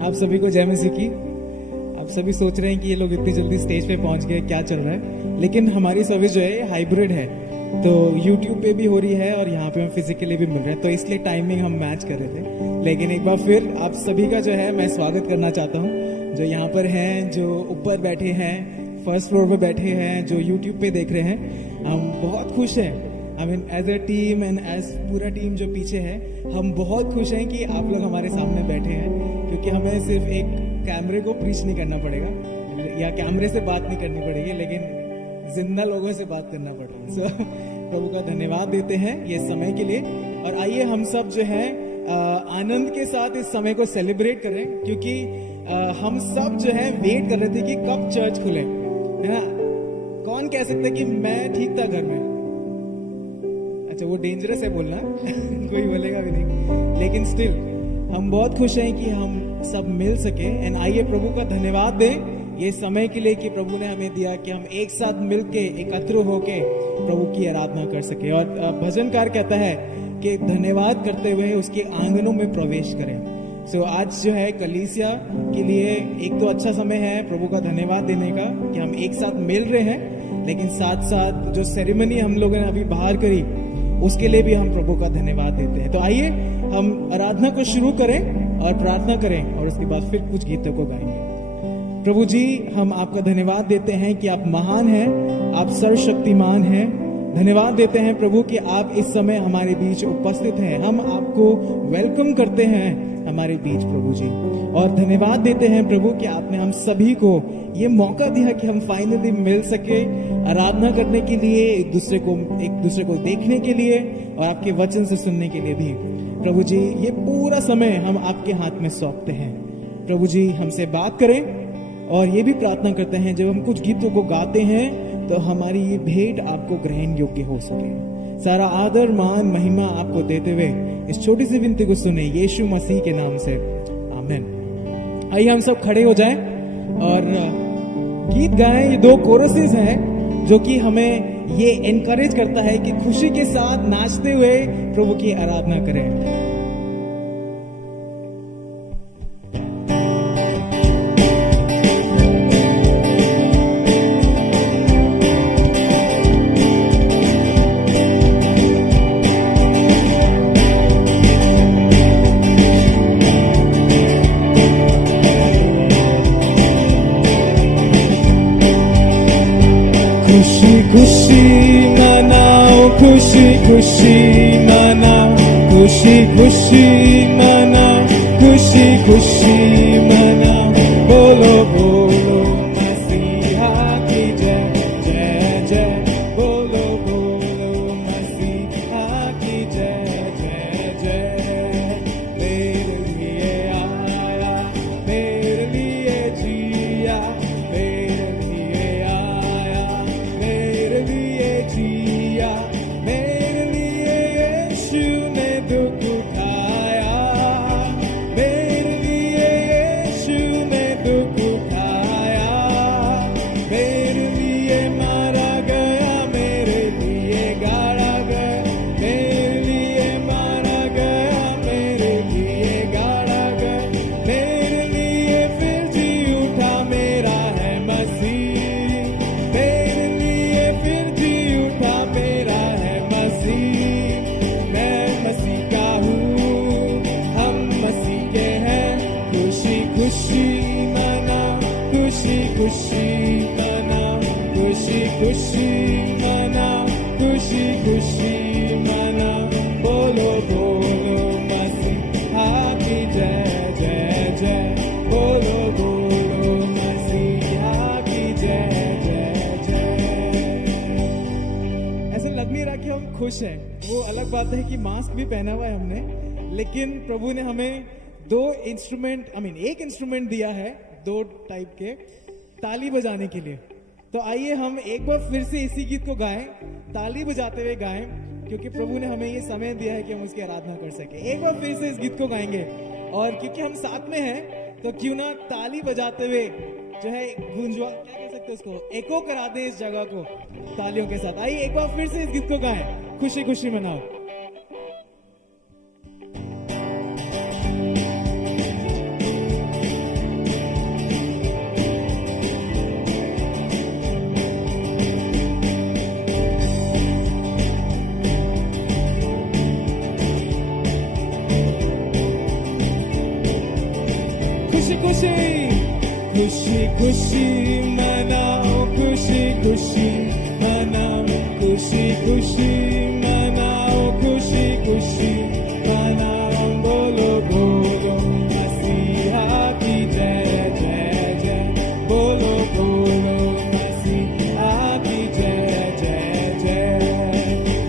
आप सभी को जय मसीह की। आप सभी सोच रहे हैं कि ये लोग इतनी जल्दी स्टेज पे पहुंच गए, क्या चल रहा है। लेकिन हमारी सर्विस जो है हाइब्रिड है, तो YouTube पे भी हो रही है और यहाँ पे हम फिजिकली भी मिल रहे हैं, तो इसलिए टाइमिंग हम मैच कर रहे थे। लेकिन एक बार फिर आप सभी का जो है मैं स्वागत करना चाहता हूँ, जो यहाँ पर हैं, जो ऊपर बैठे हैं, फर्स्ट फ्लोर पे बैठे हैं, जो YouTube पे देख रहे हैं। हम बहुत खुश हैं, I mean as a team and as पूरा टीम जो पीछे है, हम बहुत खुश हैं कि आप लोग हमारे सामने बैठे हैं, क्योंकि हमें सिर्फ एक कैमरे को प्रीच नहीं करना पड़ेगा या कैमरे से बात नहीं करनी पड़ेगी, लेकिन जिंदा लोगों से बात करना पड़ेगा। सो प्रभु का धन्यवाद देते हैं ये समय के लिए। और आइए हम सब जो है आनंद के साथ इस समय को सेलिब्रेट करें, क्योंकि हम सब जो है वेट कर रहे थे कि कब चर्च खुले, है ना। कौन कह सकता है कि मैं ठीक था घर में? अच्छा, वो डेंजरस है बोलना कोई बोलेगा भी नहीं, लेकिन स्टिल हम बहुत खुश हैं कि हम सब मिल सके। एंड आइए प्रभु का धन्यवाद दें ये समय के लिए कि प्रभु ने हमें दिया कि हम एक साथ मिलके एकत्र होके प्रभु की आराधना कर सके। और भजनकार कहता है कि धन्यवाद करते हुए उसके आंगनों में प्रवेश करें। सो आज जो है कलीसिया के लिए एक तो अच्छा समय है प्रभु का धन्यवाद देने का कि हम एक साथ मिल रहे हैं, लेकिन साथ साथ जो सेरेमनी हम लोगों ने अभी बाहर करी उसके लिए भी हम प्रभु का धन्यवाद देते हैं। तो आइए हम आराधना को शुरू करें और प्रार्थना करें, और उसके बाद फिर कुछ गीतों को गाएंगे। प्रभु जी, हम आपका धन्यवाद देते हैं कि आप महान हैं, आप सर्वशक्तिमान हैं। धन्यवाद देते हैं प्रभु कि आप इस समय हमारे बीच उपस्थित हैं। हम आपको वेलकम करते हैं हमारे बीच प्रभु जी, और धन्यवाद देते हैं प्रभु कि आपने हम सभी को ये मौका दिया कि हम फाइनली मिल सके आराधना करने के लिए, एक दूसरे को देखने के लिए और आपके वचन से सुनने के लिए भी। प्रभु जी, ये पूरा समय हम आपके हाथ में सौंपते हैं। प्रभु जी, हमसे बात करें, और ये भी प्रार्थना करते हैं जब हम कुछ गीतों को गाते हैं तो हमारी ये भेंट आपको ग्रहण योग्य हो सके। सारा आदर मान महिमा आपको देते हुए इस छोटी सी विनती को सुने यीशु मसीह के नाम से, आमीन। आइए हम सब खड़े हो जाएं और गीत गाएं। ये 2 कोरसेस हैं जो कि हमें ये एनकरेज करता है कि खुशी के साथ नाचते हुए प्रभु की आराधना करें। खुशी मनाओ, खुशी खुशी मनाओ, खुशी खुशी मनाओ, खुशी खुशी मनाओ। बोलो बोलो मसीहा की जय जय जय, बोलो बोलो मसीहा की जय जय जय। मेरे लिए आया, मेरे लिए जिया, मेरे लिए आया, मेरे लिए जिया, मेरे लिए यीशु ने दुख उठाया, मेरे लिए यीशु ने दुख उठाया, मेरे लिए मारा गया, मेरे लिए गाड़ा गया, मेरे लिए मारा गया, मेरे लिए गाड़ा गया, मेरे लिए फिर जी उठा, मेरा है मसीह, मेरे लिए फिर जी उठा, मेरा है मसीह। मैं मसीह का हूँ, हम मसीह के हैं। खुशी खुशी मना, खुशी खुशी मना, खुशी खुशी मना, खुशी खुशी मना। बोलो बोलो मसीहा की जय जय जय, बोलो बोलो मसीहा की जय जय जय। ऐसे लग नहीं रहा कि हम खुश हैं। वो अलग बात है कि मास्क भी पहना हुआ है हमने, लेकिन प्रभु ने हमें 2 इंस्ट्रूमेंट, एक इंस्ट्रूमेंट दिया है, 2 टाइप के, ताली बजाने के लिए। तो आइए हम एक बार फिर से इसी गीत को गाएं, ताली बजाते हुए गाएं, क्योंकि प्रभु ने हमें ये समय दिया है कि हम उसकी आराधना कर सके। एक बार फिर से इस गीत को गाएंगे, और क्योंकि हम साथ में हैं तो क्यों ना ताली बजाते हुए जो है गूंजवा, क्या कह सकते हैं उसको, एको करा दे इस जगह को तालियों के साथ। आइए एक बार फिर से इस गीत को गाएं, खुशी खुशी मनाओ। खुशी खुशी मनाओ, खुशी खुशी मनाओ, खुशी खुशी मनाओ, खुशी खुशी मनाओ, बोलो बोलो मसीहा की जय जय जय, बोलो बोलो मसीहा की जय जय जय।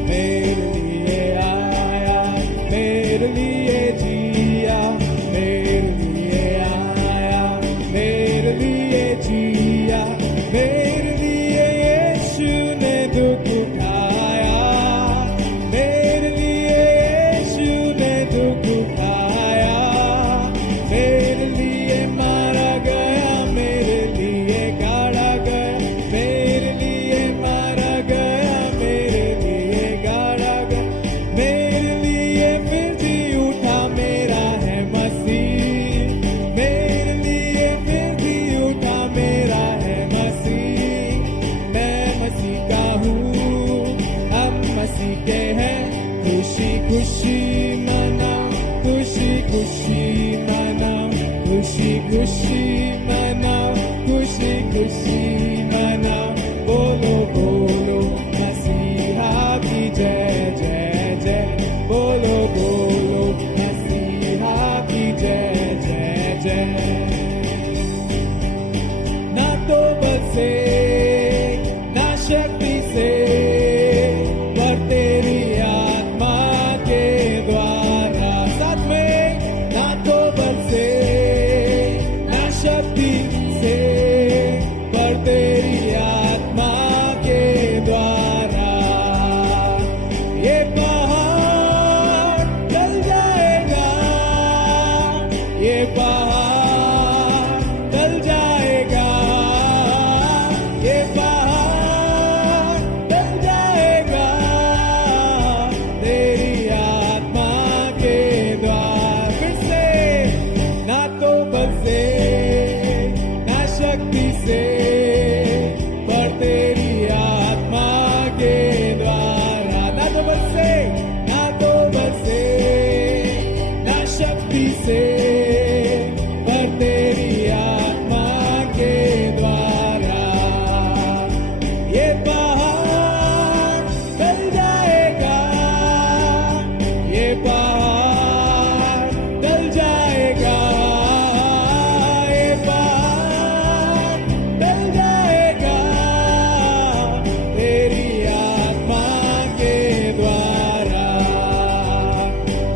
मेरे लिए आया, मेरे लिए जिया, मेरे लिए आया, मेरे लिए जिया, मेरे लिए यीशु ने दुख उठाया, मेरे लिए यीशु ने दुख उठाया, मेरे लिए मारा गया, मेरे लिए गाड़ा गया, मेरे लिए मारा गया, मेरे लिए गाड़ा गया, मेरे लिए फिर जी उठा, मेरा है मसीह, मेरे लिए फिर जी उठा, मेरा है मसीह। मैं मसीह का हूँ, हम मसीह के हैं। खुशी खुशी मनाओ, खुशी खुशी मनाओ, खुशी खुशी मनाओ, खुशी खुशी मनाओ, बोलो बोलो मसीहा की जय जय जय, बोलो बोलो मसीहा की जय जय जय। ना तो बल से ना शक्ति से, पर तेरी आत्मा के द्वारा। साथ में, ना तो बल से ना शक्ति से, पर तेरी आत्मा के द्वारा। ये पहाड़ टल जाएगा, ये पहाड़ टल जाएगा, ये पहाड़ टल जाएगा, तेरी आत्मा के द्वार। फिर से, ना तो बल से ना शक्ति से, पर तेरी आत्मा के द्वारा। ना तो बल से, ना तो बल से ना शक्ति से, पर तेरी आत्मा के द्वारा। ये पहाड़ टल जाएगा, ये पहाड़ टल जाएगा, ये पहाड़ टल जाएगा, तेरी आत्मा के द्वारा,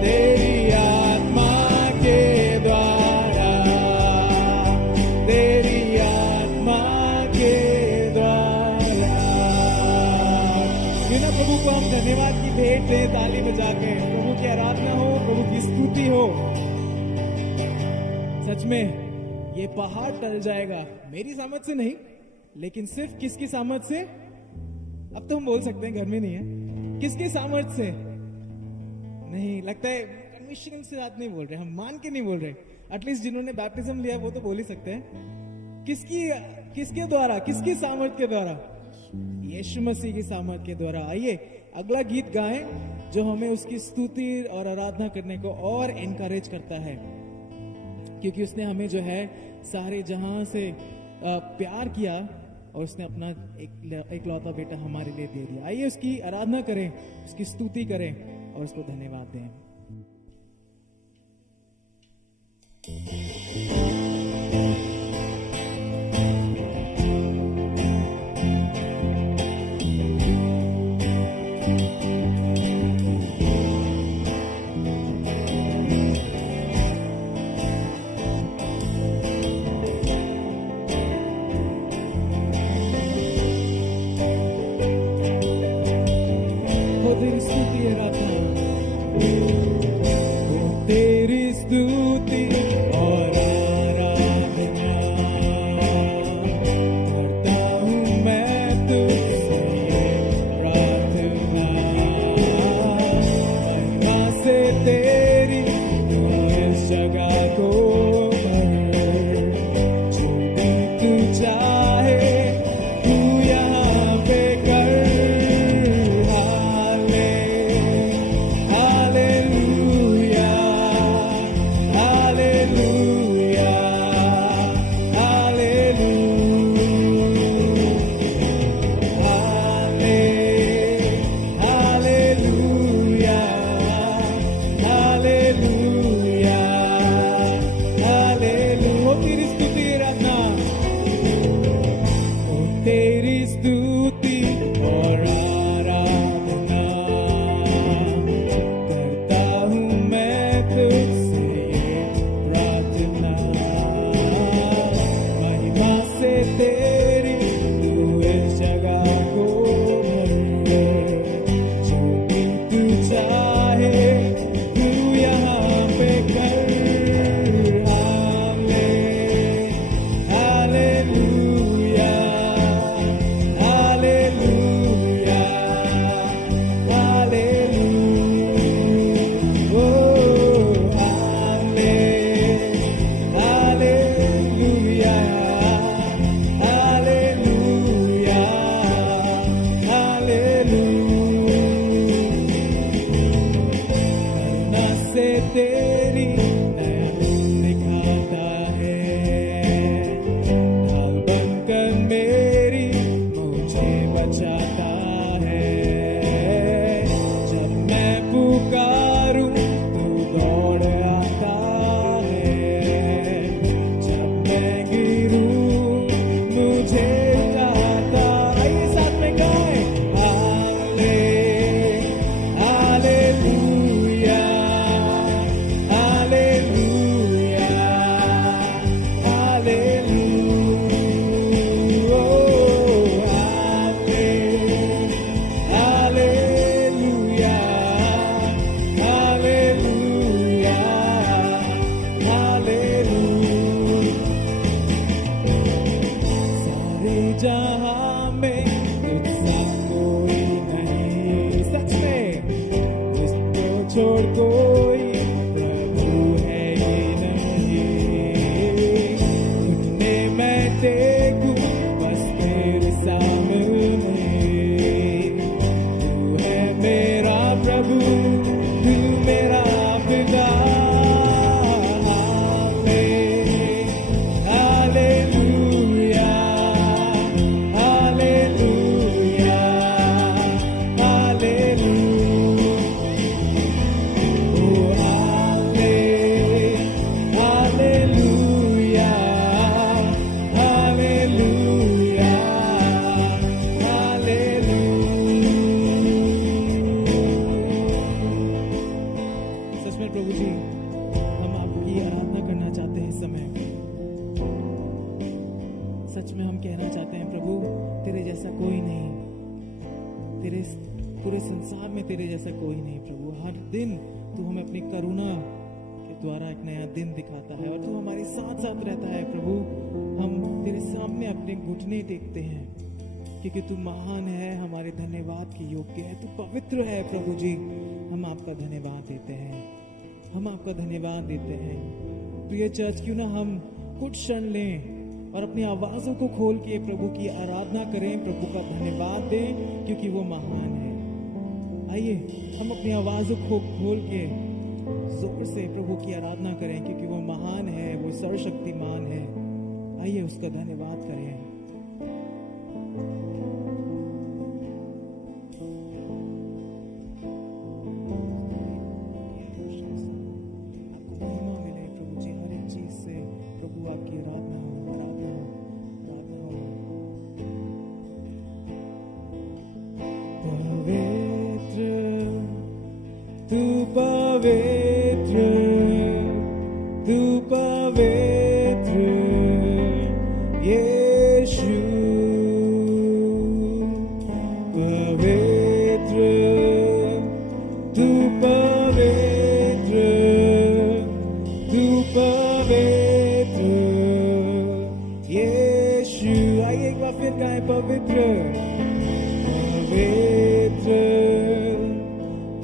तेरी आत्मा के द्वारा, तेरी आत्मा के द्वारा। बिना प्रभु को हम धन्यवाद की भेंट दें, ताली बजा के। प्रभु की आराधना हो, प्रभु की स्तुति हो। सच में ये पहाड़ टल जाएगा, मेरी समझ से नहीं, लेकिन सिर्फ किसकी समझ से? अब तो हम बोल सकते हैं, घर में नहीं है, किसकी समझ से? नहीं, लगता है कन्विक्शन से बात नहीं बोल रहे, हम मान के नहीं बोल रहे। एटलीस्ट जिन्होंने बैप्टिज्म लिया वो तो बोल ही सकते हैं। किसके द्वारा, किसकी सामर्थ के द्वारा? यीशु मसीह की सामर्थ के द्वारा। आइए अगला गीत गाएं जो हमें उसकी स्तुति और आराधना करने को और एनकरेज करता है, क्योंकि उसने हमें जो है सारे जहां से प्यार किया और उसने अपना एक लौता बेटा हमारे लिए दे दिया। आइए उसकी आराधना करें, उसकी स्तुति करें और उसको धन्यवाद दें। तेरी स्तुति आराधना, तेरी स्तुति और आराधना करता हूँ मैं तुझसे प्रार्थना। मरना से तेरी इस जगह को भर, जो भी तू चाहे तू यहाँ पे कर। हालेलुया, हालेलुया, मेरी नया दिन दिखाता है, ढाल बनकर मेरी मुझे बचाता है। जब मैं पुकारूं तू दौड़ आता है, जब मैं गिरूं मुझे उठाता। आइए साथ में गाएं, हाले हालेलुया हालेलुया हालेलुया, ओ हाले हालेलुया हालेलुया हालेलुया। सारे जहां में तुझसा कोई नहीं, सच में उसको छोड़ कोई प्रभु है ही नहीं। घुटने मैं टेकूं बस तेरे सामने, तू है मेरा प्रभु, तू मेरा पिता। हालेलुया हालेलुया हालेलुया, ओ हाले हालेलुया हालेलुया हालेलुया। सच में प्रभु जी, हम आपकी आराधना करना चाहते हैं इस समय। सच में हम कहना चाहते हैं प्रभु, तेरे जैसा कोई नहीं, तेरे पूरे संसार में तेरे जैसा कोई नहीं प्रभु। हर दिन तू हमें अपनी करुणा के द्वारा एक नया दिन दिखाता है और तू हमारे साथ साथ रहता है प्रभु। हम तेरे सामने अपने घुटने टेकते हैं क्योंकि तू महान है, हमारे धन्यवाद के योग्य है, तू पवित्र है प्रभु जी। हम आपका धन्यवाद देते हैं, हम आपका धन्यवाद देते हैं। प्रिय चर्च, क्यों ना हम कुछ क्षण लें और अपनी आवाज़ों को खोल के प्रभु की आराधना करें, प्रभु का धन्यवाद दें क्योंकि वो महान है। आइए हम अपनी आवाज़ों को खोल के जोर से प्रभु की आराधना करें क्योंकि वो महान है, वो सर्वशक्तिमान है। आइए उसका धन्यवाद करें। आपको महिमा मिले प्रभु जी, हर एक चीज से प्रभु आपकी आराधना हो, आराधना हो, आराधना हो। पवित्र तू पवित्र, तू पवित्र यीशु, पवित्र तू पवित्र, तू पवित्र यीशु। आइए एक बार फिर गाएं, पवित्र पवित्र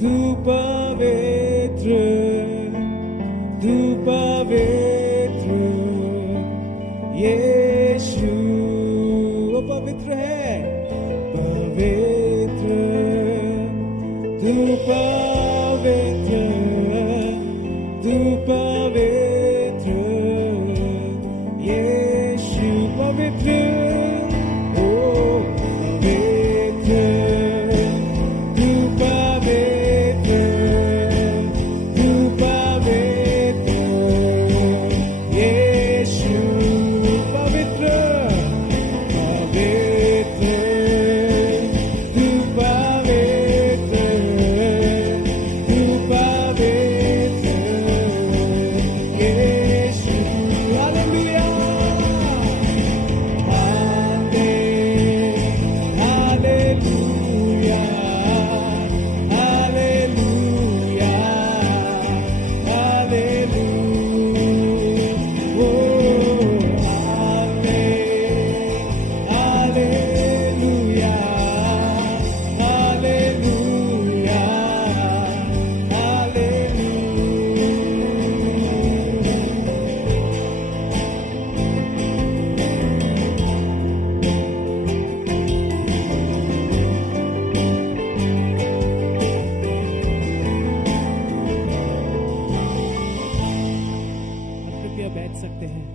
तू पवित्र, तू पवित्र यीशु, वो पवित्र है। पवित्र तू पवित्र, तू पवित्र यीशु, पवित्र ओ पवित्र तू पवित्र, तू पवित्र यीशु, पवित्र पवित्र तू पवित्र, तू पवित्र बैठ सकते हैं।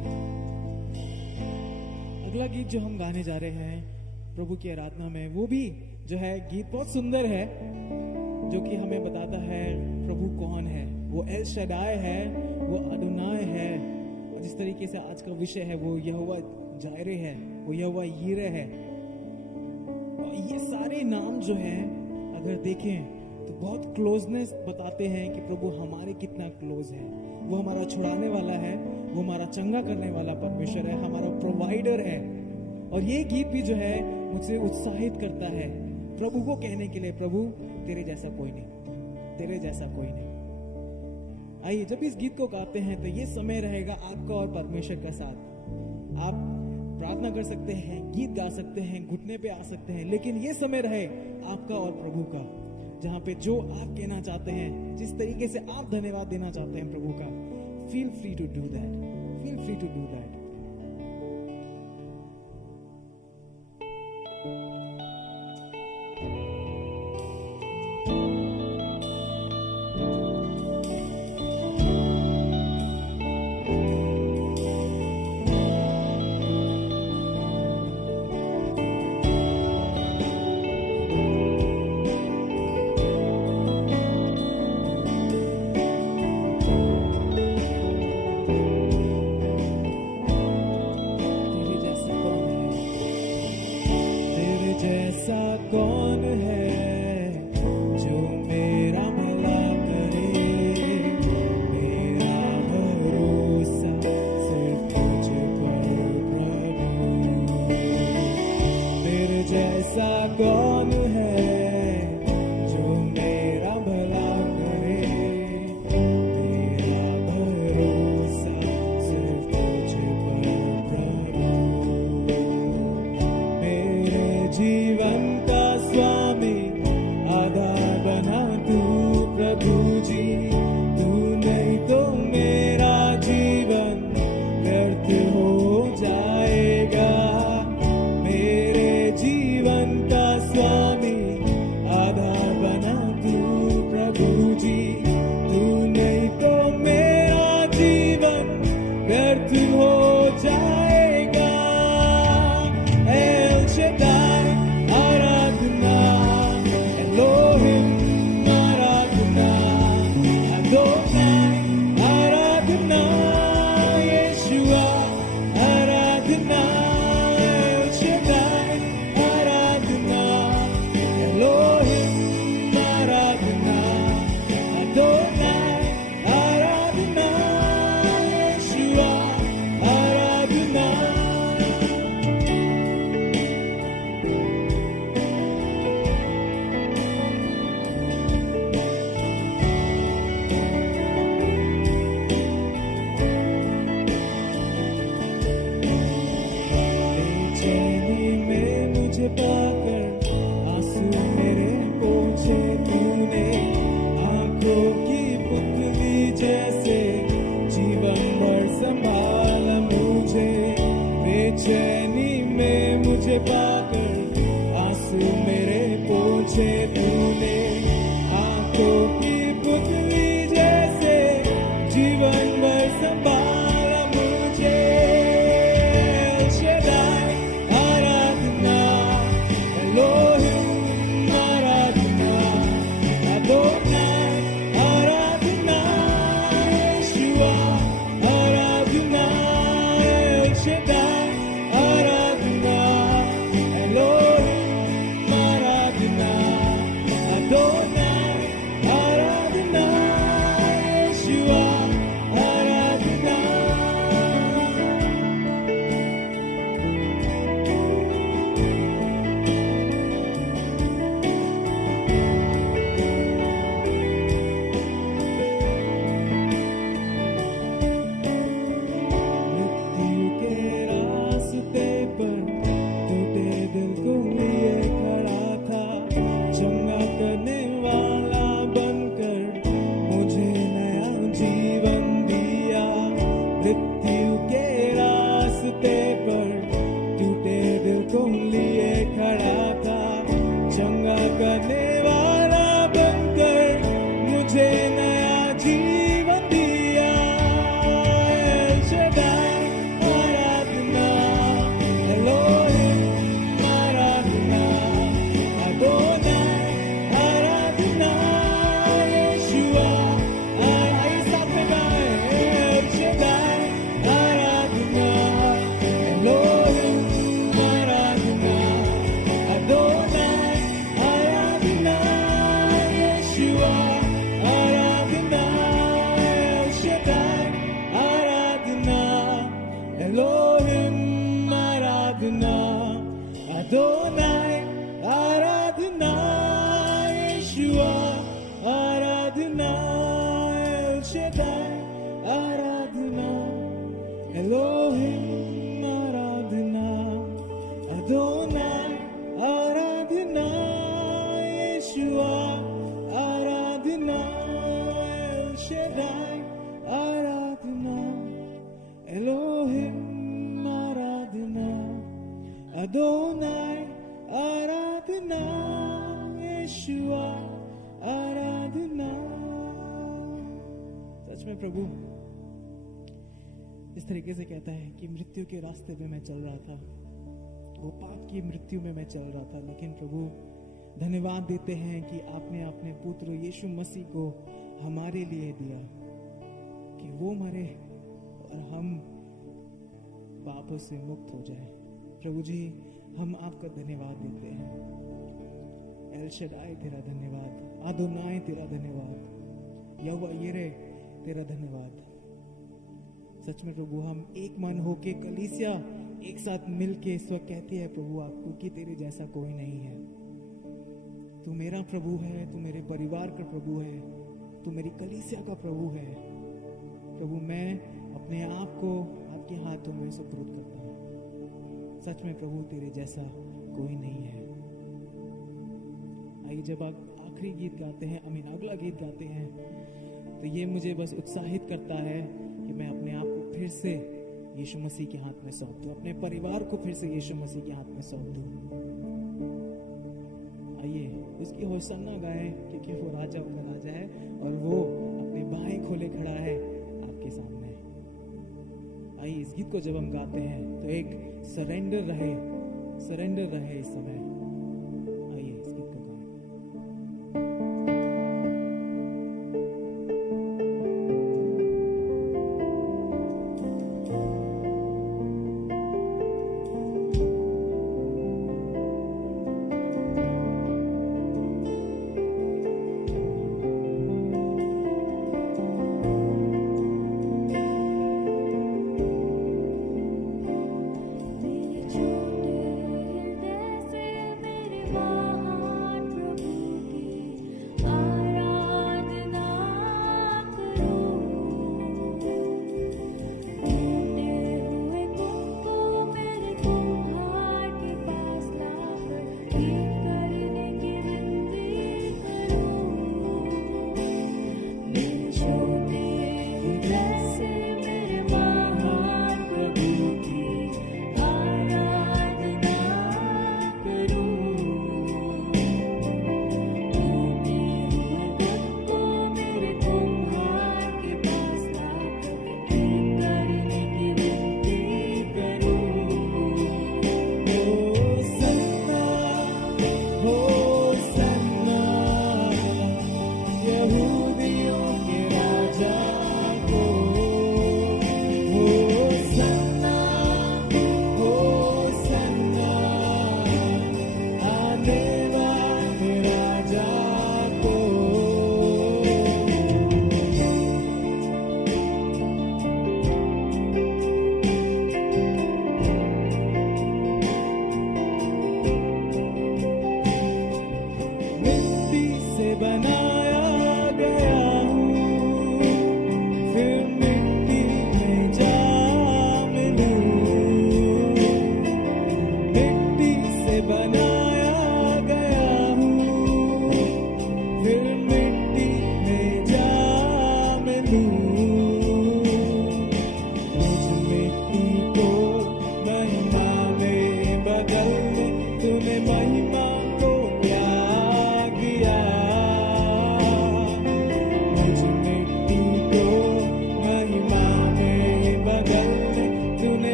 अगला गीत जो हम गाने जा रहे हैं प्रभु की आराधना में, वो भी जो है गीत बहुत सुंदर है, जो कि हमें बताता है प्रभु कौन है। वो एल शदाय है, वो अदोनाय है। और जिस तरीके से आज का विषय है वो यहोवा जायरे है, वो यहोवा यीरे है। और ये सारे नाम जो है अगर देखें तो बहुत क्लोजनेस बताते हैं कि प्रभु हमारे कितना क्लोज है। वो हमारा छुड़ाने वाला है, वो हमारा चंगा करने वाला परमेश्वर है, हमारा प्रोवाइडर है। और ये गीत भी जो है मुझसे उत्साहित करता है प्रभु को कहने के लिए, प्रभु तेरे जैसा कोई नहीं, तेरे जैसा कोई नहीं। आइए जब इस गीत को गाते हैं तो ये समय रहेगा आपका और परमेश्वर का साथ। आप प्रार्थना कर सकते हैं, गीत गा सकते हैं, घुटने पे आ सकते हैं, लेकिन ये समय रहे आपका और प्रभु का, जहां पे जो आप कहना चाहते हैं, जिस तरीके से आप धन्यवाद देना चाहते हैं प्रभु का, feel free to do that, feel free to do that. Elohim आराधना, अदोनाई आराधना, यीशुआ आराधना, एल शदाई आराधना, एलोहिम आराधना, अदोनाई आराधना, यीशुआ आराधना। सच में प्रभु इस तरीके से कहता है कि मृत्यु के रास्ते पे मैं चल रहा था, वो पाप की मृत्यु में मैं चल रहा था, लेकिन प्रभु धन्यवाद देते हैं कि आपने अपने पुत्र यीशु मसीह को हमारे लिए दिया कि वो मरे और हम पापों से मुक्त हो जाए। प्रभु जी हम आपका धन्यवाद देते हैं। एल शदाई तेरा धन्यवाद, अदोनाई तेरा धन्यवाद, यहोवा यिरे तेरा धन्यवाद। सच में प्रभु हम एक मन होके कलीसिया एक साथ मिलके इस वक्त कहते हैं प्रभु आपको कि तेरे जैसा कोई नहीं है। तू मेरा प्रभु है, तू मेरे परिवार का प्रभु है, तू मेरी कलीसिया का प्रभु है। प्रभु मैं अपने आप को आपके हाथों में सुपुर्द करता हूँ। सच में प्रभु तेरे जैसा कोई नहीं है। आइए जब आप आखिरी गीत गाते हैं, अगला गीत गाते हैं, तो ये मुझे बस उत्साहित करता है कि मैं अपने आप को फिर से यीशु मसीह के हाथ में सौंप दूं, अपने परिवार को फिर से यीशु मसीह के हाथ में सौंप दूं। आइए उसकी होशाना गाएं, क्योंकि वो राजा का राजा है और वो अपने बाहें खोले खड़ा है आपके सामने। आइए इस गीत को जब हम गाते हैं तो एक सरेंडर रहे इस समय। आइए इस गीत को गाएं। मेरे छोटे हृदय से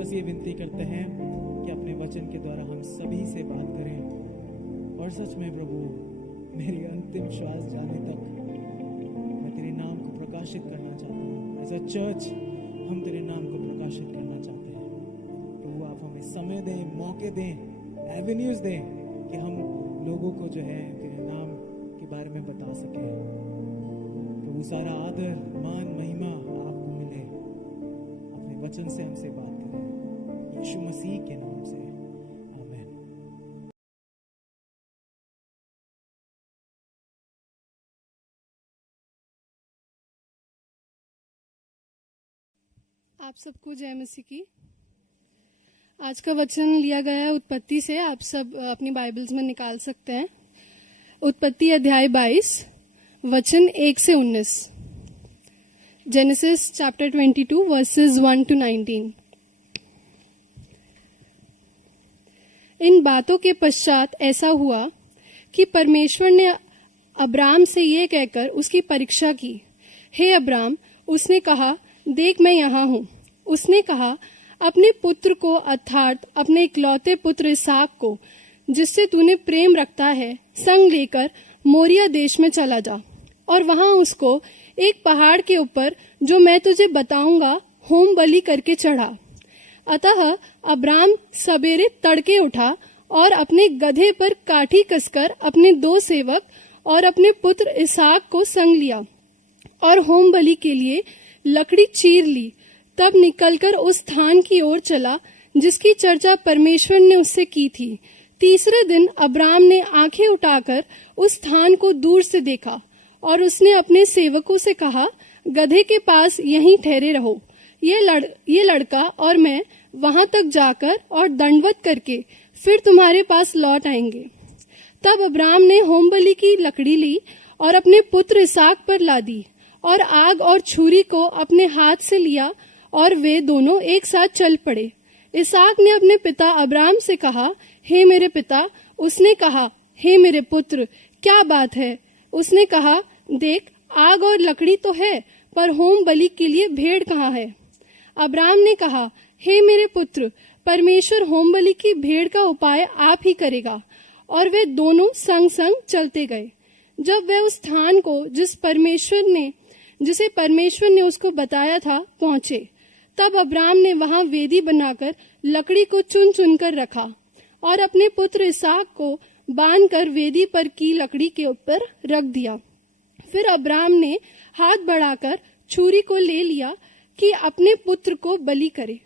बस ये विनती करते हैं कि अपने वचन के द्वारा हम सभी से बात करें। और सच में प्रभु, मेरी अंतिम श्वास जाने तक मैं तेरे नाम को प्रकाशित करना चाहता हूँ। एज अ चर्च हम तेरे नाम को प्रकाशित करना चाहते हैं। प्रभु आप हमें समय दें, मौके दें, एवेन्यूज दें कि हम लोगों को जो है तेरे नाम के बारे में बता सकें। प्रभु सारा आदर, मान, महिमा आपको मिले। अपने वचन से हमसे बात करें, यीशु मसीह के नाम से, आमीन। आप सबको जय मसीह की। आज का वचन लिया गया है उत्पत्ति से। आप सब अपनी बाइबल्स में निकाल सकते हैं। उत्पत्ति अध्याय 22 वचन 1 से 19। Genesis chapter 22 versus 1 to 19। इन बातों के पश्चात ऐसा हुआ कि परमेश्वर ने अब्राम से ये कहकर उसकी परीक्षा की, हे अब्राम, उसने कहा, देख मैं यहाँ हूँ। उसने कहा, अपने पुत्र को अर्थात अपने इकलौते पुत्र इसहाक को, जिससे तूने प्रेम रखता है, संग लेकर मोरिया देश में चला जा और वहां उसको एक पहाड़ के ऊपर, जो मैं तुझे बताऊंगा, होम बलि करके चढ़ा। अतः अब्राम सवेरे तड़के उठा और अपने गधे पर काठी कसकर अपने 2 सेवक और अपने पुत्र इसहाक को संग लिया और होम बलि के लिए लकड़ी चीर ली। तब निकलकर उस स्थान की ओर चला जिसकी चर्चा परमेश्वर ने उससे की थी। तीसरे दिन अब्राम ने आंखें उठाकर उस स्थान को दूर से देखा और उसने अपने सेवकों से कहा, गधे के पास यहीं ठहरे रहो। ये लड़का और मैं वहां तक जाकर और दंडवत करके फिर तुम्हारे पास लौट आएंगे। तब अब्राम ने होमबलि की लकड़ी ली और अपने पुत्र इसहाक पर लादी और आग और छुरी को अपने हाथ से लिया और वे दोनों एक साथ चल पड़े। इसहाक ने अपने पिता अब्राम से कहा, हे मेरे पिता। उसने कहा, हे मेरे पुत्र, क्या बात है? उसने कहा, देख, आग और लकड़ी तो है, पर होम बलि के लिए भेड़ कहाँ है? अब्राम ने कहा, हे मेरे पुत्र, परमेश्वर होम बलि की भेड़ का उपाय आप ही करेगा। और वे दोनों संग संग चलते गए। जब वे उस स्थान को जिसे परमेश्वर ने उसको बताया था पहुंचे, तब अब्राम ने वहां वेदी बनाकर लकड़ी को चुन चुन कर रखा और अपने पुत्र इसहाक को बांधकर वेदी पर की लकड़ी के ऊपर रख दिया। फिर अब्राम ने हाथ बढ़ाकर छुरी को ले लिया कि अपने पुत्र को बलि करे।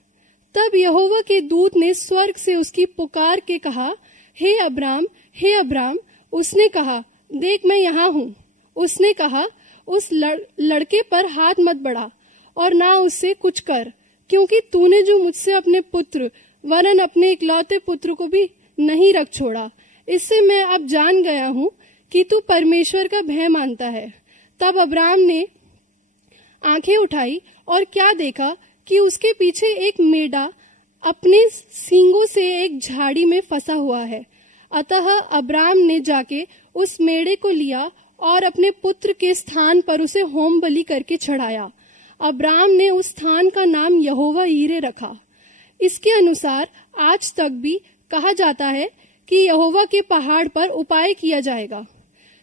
तब यहोवा के दूत ने स्वर्ग से उसकी पुकार के कहा, हे अब्राम, हे अब्राम। उसने कहा, देख मैं यहाँ हूँ। उसने कहा, उस लड़के पर हाथ मत बढ़ा और ना उससे कुछ कर, क्योंकि तूने जो मुझसे अपने पुत्र वरन अपने इकलौते पुत्र को भी नहीं रख छोड़ा। इससे मैं अब जान गया हूँ कि तू परमेश्वर का भय मानता है। तब अब्राम ने आंखें उठाई और क्या देखा कि उसके पीछे एक मेढ़ा अपने सींगों से एक झाड़ी में फंसा हुआ है। अतः अब्राम ने जाके उस मेढ़े को लिया और अपने पुत्र के स्थान पर उसे होम बलि करके चढ़ाया। अब्राम ने उस स्थान का नाम यहोवा यीरे रखा। इसके अनुसार आज तक भी कहा जाता है कि यहोवा के पहाड़ पर उपाय किया जाएगा।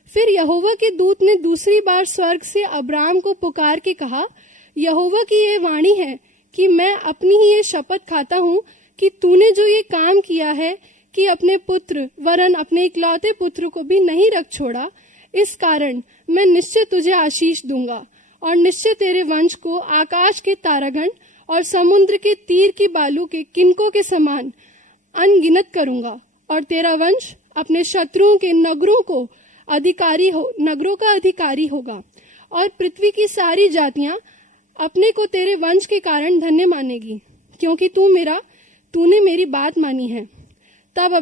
फिर यहोवा के दूत ने दूसरी बार स्वर्ग से अब्राम को पुकार के कहा, यहोवा की ये वाणी है कि मैं अपनी ही ये शपथ खाता हूँ कि तूने जो ये काम किया है कि अपने पुत्र वरन अपने इकलौते पुत्र को भी नहीं रख छोड़ा, इस कारण मैं निश्चय तुझे आशीष दूंगा और निश्चय तेरे वंश को आकाश के तारागण और समुद्र के तीर की बालू के किनकों के समान अनगिनत करूंगा। और तेरा वंश अपने शत्रुओं के नगरों का अधिकारी होगा और पृथ्वी की सारी जातियां अपने को तेरे वंश के कारण धन्य मानेगी, क्योंकि तूने मेरी बात मानी है। तब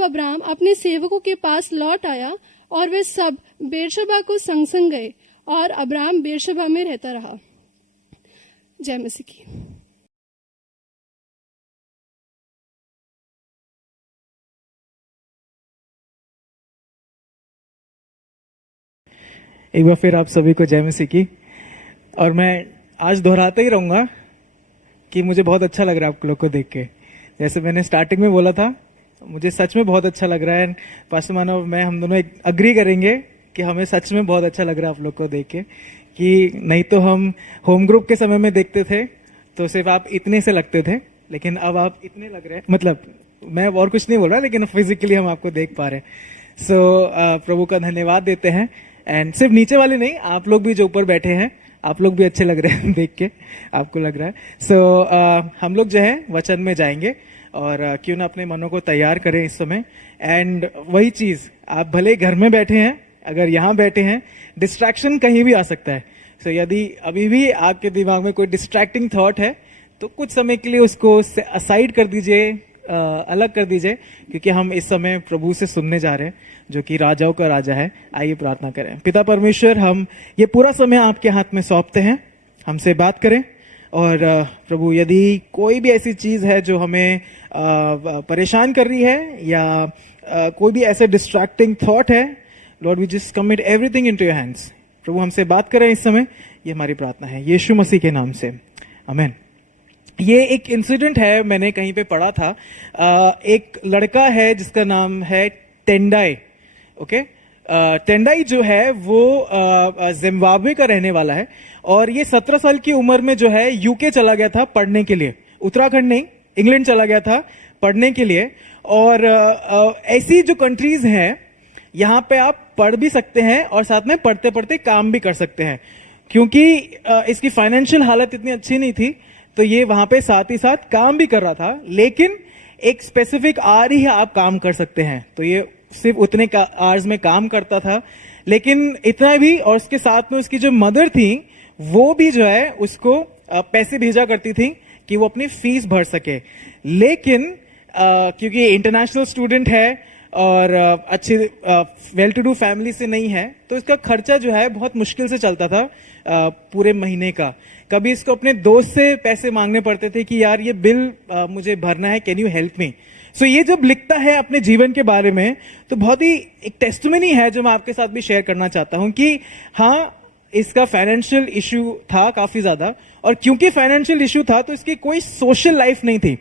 अब्राम अपने सेवकों के पास लौट आया और वे सब बेरशबा को संग संग गए और अब्राम बेरशबा में रहता रहा। जय मसीह की। एक बार फिर आप सभी को जय मसीह की। और मैं आज दोहराता ही रहूंगा कि मुझे बहुत अच्छा लग रहा है आप लोग को देख के। जैसे मैंने स्टार्टिंग में बोला था, मुझे सच में बहुत अच्छा लग रहा है। पास्टर मानव मैं हम दोनों अग्री करेंगे कि हमें सच में बहुत अच्छा लग रहा है आप लोग को देख के, कि नहीं तो हम होम ग्रुप के समय में देखते थे तो सिर्फ आप इतने से लगते थे, लेकिन अब आप इतने लग रहे हैं। मतलब मैं और कुछ नहीं बोल रहा, लेकिन फिजिकली हम आपको देख पा रहे हैं। सो प्रभु का धन्यवाद देते हैं। एंड सिर्फ नीचे वाले नहीं, आप लोग भी जो ऊपर बैठे हैं, आप लोग भी अच्छे लग रहे हैं देख के, आपको लग रहा है। सो हम लोग जो है वचन में जाएंगे और क्यों ना अपने मनों को तैयार करें इस समय। एंड वही चीज, आप भले घर में बैठे हैं, अगर यहाँ बैठे हैं, डिस्ट्रैक्शन कहीं भी आ सकता है। सो यदि अभी भी आपके दिमाग में कोई डिस्ट्रैक्टिंग थॉट है तो कुछ समय के लिए उसको असाइड कर दीजिए, अलग कर दीजिए, क्योंकि हम इस समय प्रभु से सुनने जा रहे हैं जो कि राजाओं का राजा है। आइए प्रार्थना करें। पिता परमेश्वर, हम ये पूरा समय आपके हाथ में सौंपते हैं, हमसे बात करें। और प्रभु यदि कोई भी ऐसी चीज है जो हमें परेशान कर रही है या कोई भी ऐसे डिस्ट्रैक्टिंग थॉट है, lord we just commit everything into your hands. प्रभु हमसे बात करें इस समय, ये हमारी प्रार्थना है यीशु मसीह के नाम से, आमीन। ये एक इंसिडेंट है, मैंने कहीं पे पढ़ा था। एक लड़का है जिसका नाम है टेंडाई। ओके, टेंडाई जो है वो जिम्बाब्वे का रहने वाला है और ये 17 साल की उम्र में जो है यूके चला गया था पढ़ने के लिए। उत्तराखंड नहीं, इंग्लैंड चला गया था पढ़ने के लिए। और ऐसी जो कंट्रीज हैं, यहाँ पे आप पढ़ भी सकते हैं और साथ में पढ़ते पढ़ते काम भी कर सकते हैं। क्योंकि इसकी फाइनेंशियल हालत इतनी अच्छी नहीं थी, तो ये वहां पे साथ ही साथ काम भी कर रहा था, लेकिन एक स्पेसिफिक आवर ही आप काम कर सकते हैं। तो ये सिर्फ उतने आवर्स में काम करता था, लेकिन इतना भी, और उसके साथ में उसकी जो मदर थी वो भी जो है उसको पैसे भेजा करती थी कि वो अपनी फीस भर सके। लेकिन क्योंकि इंटरनेशनल स्टूडेंट है और अच्छी वेल टू डू फैमिली से नहीं है, तो इसका खर्चा जो है बहुत मुश्किल से चलता था पूरे महीने का। कभी इसको अपने दोस्त से पैसे मांगने पड़ते थे कि यार ये बिल मुझे भरना है, कैन यू हेल्प मी। सो ये जब लिखता है अपने जीवन के बारे में, तो बहुत ही एक टेस्टिमनी है जो मैं आपके साथ भी शेयर करना चाहता हूं कि हाँ, इसका फाइनेंशियल इश्यू था काफी ज्यादा, और क्योंकि फाइनेंशियल इश्यू था तो इसकी कोई सोशल लाइफ नहीं थी।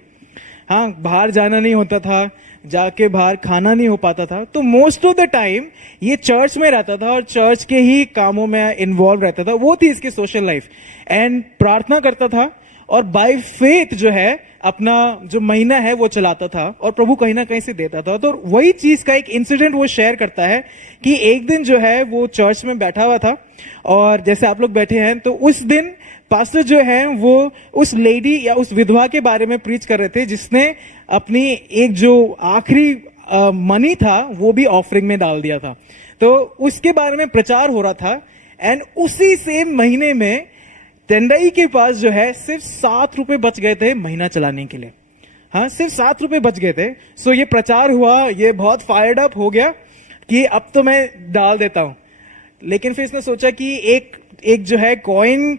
हाँ, बाहर जाना नहीं होता था, जाके बाहर खाना नहीं हो पाता था, तो मोस्ट ऑफ द टाइम ये चर्च में रहता था और चर्च के ही कामों में इन्वॉल्व रहता था। वो थी इसकी सोशल लाइफ। एंड प्रार्थना करता था और बाय फेथ जो है अपना जो महीना है वो चलाता था और प्रभु कहीं ना कहीं से देता था। तो वही चीज का एक इंसिडेंट वो शेयर करता है कि एक दिन जो है वो चर्च में बैठा हुआ था और जैसे आप लोग बैठे हैं, तो उस दिन पास्टर जो है वो उस लेडी या उस विधवा के बारे में प्रीच कर रहे थे जिसने अपनी एक जो आखिरी मनी था वो भी ऑफरिंग में डाल दिया था। तो उसके बारे में प्रचार हो रहा था। एंड उसी सेम महीने में टेंडाई के पास जो है सिर्फ 7 रुपए बच गए थे महीना चलाने के लिए। हाँ, सिर्फ 7 रुपए बच गए थे। सो ये प्रचार हुआ, ये बहुत फायर्ड अप हो गया कि अब तो मैं डाल देता हूं। लेकिन फिर इसने सोचा कि एक जो है कॉइन,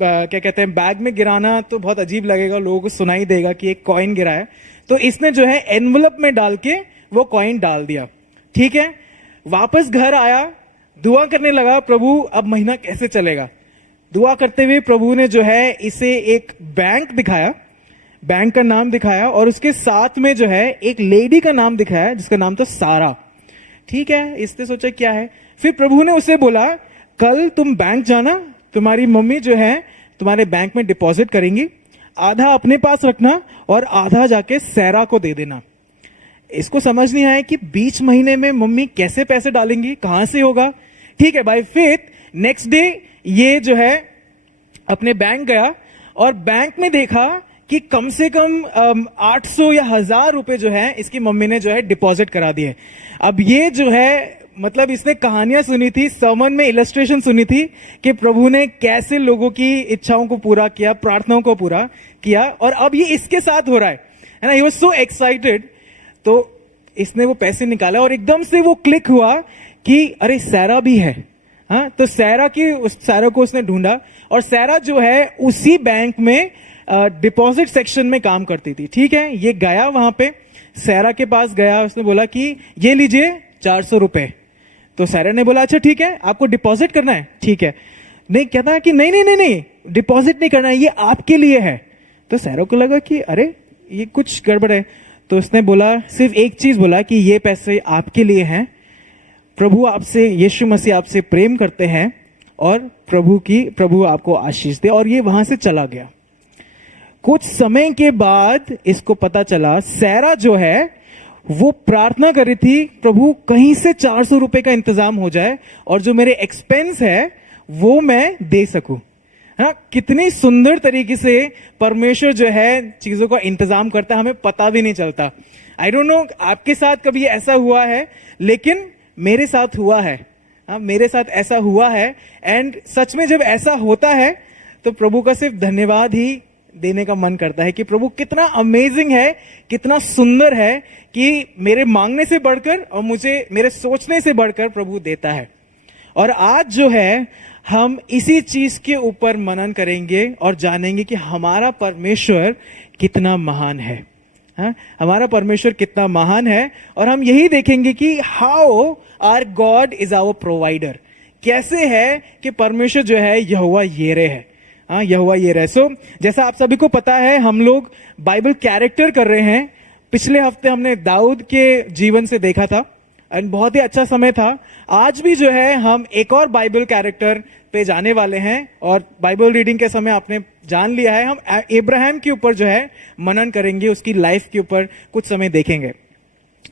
क्या कहते हैं, बैग में गिराना तो बहुत अजीब लगेगा, लोगों को सुनाई देगा कि एक कॉइन गिरा है। तो इसने जो है एनवलप में डाल के वो कॉइन डाल दिया। ठीक है, वापस घर आया, दुआ करने लगा, प्रभु अब महीना कैसे चलेगा। दुआ करते हुए प्रभु ने जो है इसे एक बैंक दिखाया, बैंक का नाम दिखाया और उसके साथ में जो है एक लेडी का नाम दिखाया जिसका नाम था सारा। ठीक है, इसने सोचा क्या है। फिर प्रभु ने उसे बोला, कल तुम बैंक जाना, तुम्हारी मम्मी जो है तुम्हारे बैंक में डिपॉजिट करेंगी, आधा अपने पास रखना और आधा जाके सैरा को दे देना। इसको समझ नहीं आया कि बीच महीने में मम्मी कैसे पैसे डालेंगी, कहां से होगा। ठीक है, बाय फेथ नेक्स्ट डे ये जो है अपने बैंक गया और बैंक में देखा कि कम से कम 800 या 1000 रुपए जो है इसकी मम्मी ने जो है डिपॉजिट करा दिए। अब ये जो है, मतलब इसने कहानियां सुनी थी, सर्मन में इलस्ट्रेशन सुनी थी कि प्रभु ने कैसे लोगों की इच्छाओं को पूरा किया, प्रार्थनाओं को पूरा किया, और अब ये इसके साथ हो रहा है ना। He was so excited. तो इसने वो पैसे निकाला और एकदम से वो क्लिक हुआ कि अरे सैरा भी है। हाँ, तो सैरा को उसने ढूंढा और सैरा जो है उसी बैंक में डिपॉजिट सेक्शन में काम करती थी। ठीक है, ये गया वहां पे, सैरा के पास गया, उसने बोला कि ये लीजिए 400 रुपए। तो सैरा ने बोला अच्छा ठीक है, आपको डिपॉजिट करना है। ठीक है, नहीं कहता कि नहीं, डिपॉजिट नहीं करना है, ये आपके लिए है। तो सैरा को लगा कि अरे ये कुछ गड़बड़ है। तो उसने बोला, सिर्फ एक चीज बोला कि ये पैसे आपके लिए हैं, प्रभु आपसे, यीशु मसीह आपसे प्रेम करते हैं और प्रभु आपको आशीष दे। और ये वहां से चला गया। कुछ समय के बाद इसको पता चला, सैरा जो है वो प्रार्थना कर रही थी, प्रभु कहीं से 400 रुपए का इंतजाम हो जाए और जो मेरे एक्सपेंस है वो मैं दे सकूं। हाँ, कितनी सुंदर तरीके से परमेश्वर जो है चीजों का इंतजाम करता है, हमें पता भी नहीं चलता। आई डोंट नो आपके साथ कभी ऐसा हुआ है, लेकिन मेरे साथ हुआ है। हाँ, मेरे साथ ऐसा हुआ है। एंड सच में जब ऐसा होता है तो प्रभु का सिर्फ धन्यवाद ही देने का मन करता है कि प्रभु कितना अमेजिंग है, कितना सुंदर है कि मेरे मांगने से बढ़कर और मुझे मेरे सोचने से बढ़कर प्रभु देता है। और आज जो है हम इसी चीज के ऊपर मनन करेंगे और जानेंगे कि हमारा परमेश्वर कितना महान है। हाँ, हमारा परमेश्वर कितना महान है। और हम यही देखेंगे कि how our God is our provider. कैसे है कि परमेश्वर जो है यहोवा यिरे है। हाँ, यहोवा यिरे। सो जैसा आप सभी को पता है, हम लोग बाइबल कैरेक्टर कर रहे हैं। पिछले हफ्ते हमने दाऊद के जीवन से देखा था एंड बहुत ही अच्छा समय था। आज भी जो है हम एक और बाइबल कैरेक्टर पे जाने वाले हैं और बाइबल रीडिंग के समय आपने जान लिया है, हम अब्राहम के ऊपर जो है मनन करेंगे, उसकी लाइफ के ऊपर कुछ समय देखेंगे।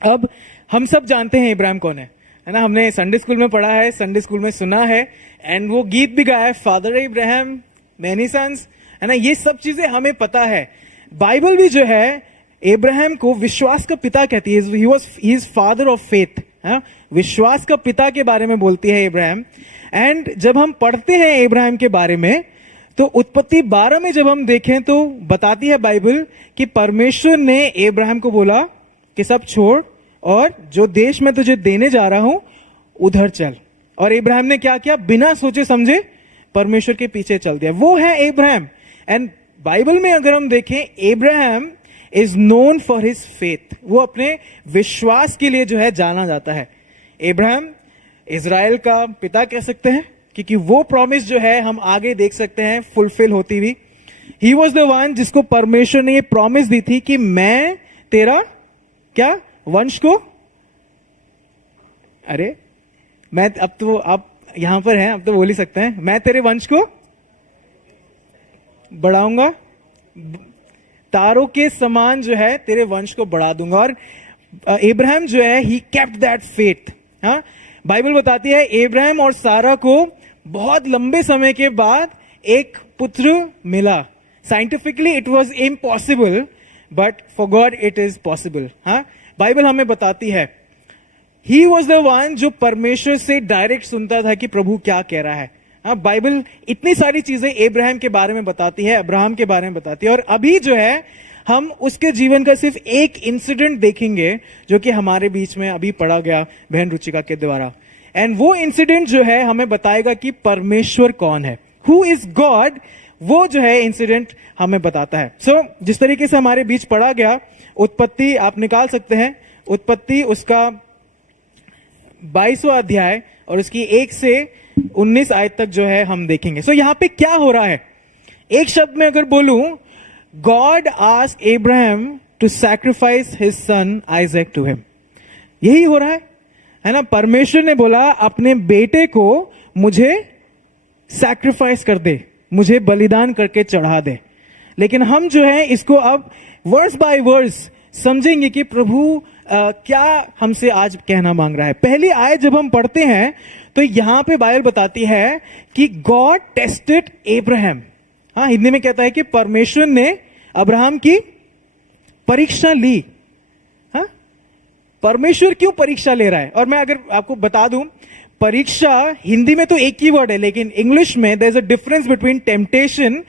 अब हम सब जानते हैं अब्राहम कौन है ना। हमने संडे स्कूल में पढ़ा है, संडे स्कूल में सुना है एंड वो गीत भी गाया है, फादर अब्राहम मैनी सन्स, है ना। ये सब चीजें हमें पता है। बाइबल भी जो है अब्राहम को विश्वास का पिता कहती है। He is father of faith. विश्वास का पिता के बारे में बोलती है अब्राहम। एंड जब हम पढ़ते हैं अब्राहम के बारे में तो उत्पत्ति 12 में जब हम देखें तो बताती है बाइबल कि परमेश्वर ने अब्राहम को बोला कि सब छोड़ और जो देश में तुझे देने जा रहा हूं उधर चल। और अब्राहम ने क्या किया, बिना सोचे समझे परमेश्वर के पीछे चल दिया। वो है अब्राहम। एंड बाइबल में अगर हम देखें, Abraham is known for his faith. वो अपने विश्वास के लिए जो है जाना जाता है। अब्राहम इजराइल का पिता कह सकते हैं क्योंकि वो प्रॉमिस जो है हम आगे देख सकते हैं फुलफिल होती हुई। ही वॉज द वन जिसको परमेश्वर ने ये प्रॉमिस दी थी कि मैं तेरा क्या वंश को, अरे मैं अब तो आप यहां पर हैं, अब तो बोल ही सकते हैं, मैं तेरे वंश को बढ़ाऊंगा, तारों के समान जो है तेरे वंश को बढ़ा दूंगा। और अब्राहम जो है ही केप्ट दैट फेथ। हाँ, बाइबल बताती है अब्राहम और सारा को बहुत लंबे समय के बाद एक पुत्र मिला। Scientifically it was impossible but for God it is possible. हाँ, बाइबल हमें बताती है ही वॉज द वन जो परमेश्वर से डायरेक्ट सुनता था कि प्रभु क्या कह रहा है। हाँ, बाइबल इतनी सारी चीजें अब्राहम के बारे में बताती है, अब्राहम के बारे में बताती है। और अभी जो है हम उसके जीवन का सिर्फ एक इंसिडेंट देखेंगे जो कि हमारे बीच में अभी पढ़ा गया बहन रुचिका के द्वारा। एंड वो इंसिडेंट जो है हमें बताएगा कि परमेश्वर कौन है, हु इज गॉड। वो जो है इंसिडेंट हमें बताता है। सो जिस तरीके से हमारे बीच पढ़ा गया, उत्पत्ति आप निकाल सकते हैं, उत्पत्ति उसका 22वां अध्याय और उसकी 1 से 19 आयत तक जो है हम देखेंगे। सो यहां पे क्या हो रहा है, एक शब्द में अगर बोलूं, God asked Abraham to sacrifice his son Isaac to him. यही हो रहा है ना। परमेश्वर ने बोला अपने बेटे को मुझे सैक्रिफाइस कर दे, मुझे बलिदान करके चढ़ा दे। लेकिन हम जो है इसको अब वर्स बाय वर्स समझेंगे कि प्रभु क्या हमसे आज कहना मांग रहा है। पहली आयत जब हम पढ़ते हैं तो यहां पे बाइबल बताती है कि गॉड टेस्टेड अब्राहम। हाँ, हिंदी में कहता है कि परमेश्वर ने अब्राहम की परीक्षा ली। हाँ, परमेश्वर क्यों परीक्षा ले रहा है? और मैं अगर आपको बता दूं, परीक्षा हिंदी में तो एक ही वर्ड है, लेकिन इंग्लिश में there is a difference between temptation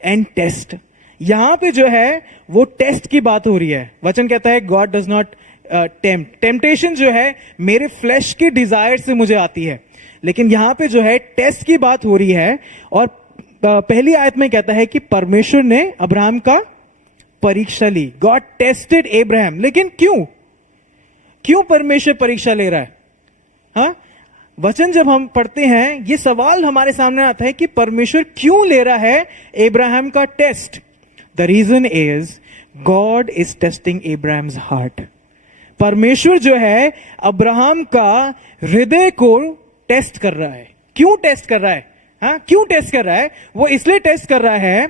and test. यहां पे जो है वो टेस्ट की बात हो रही है। वचन कहता है God does not tempt. Temptation जो है मेरे फ्लैश के डिजायर से मुझे आती है, लेकिन यहां पे जो है टेस्ट की बात हो रही है। और पहली आयत में कहता है कि परमेश्वर ने अब्राहम का परीक्षा ली। God tested Abraham. लेकिन क्यों परमेश्वर परीक्षा ले रहा है? हाँ, वचन जब हम पढ़ते हैं, ये सवाल हमारे सामने आता है कि परमेश्वर क्यों ले रहा है अब्राहम का test. The reason is God is testing Abraham's heart. परमेश्वर जो है अब्राहम का हृदय को टेस्ट कर रहा है। क्यों टेस्ट कर रहा है? हाँ, क्यों टेस्ट कर रहा है? वो इसलिए टेस्ट कर रहा है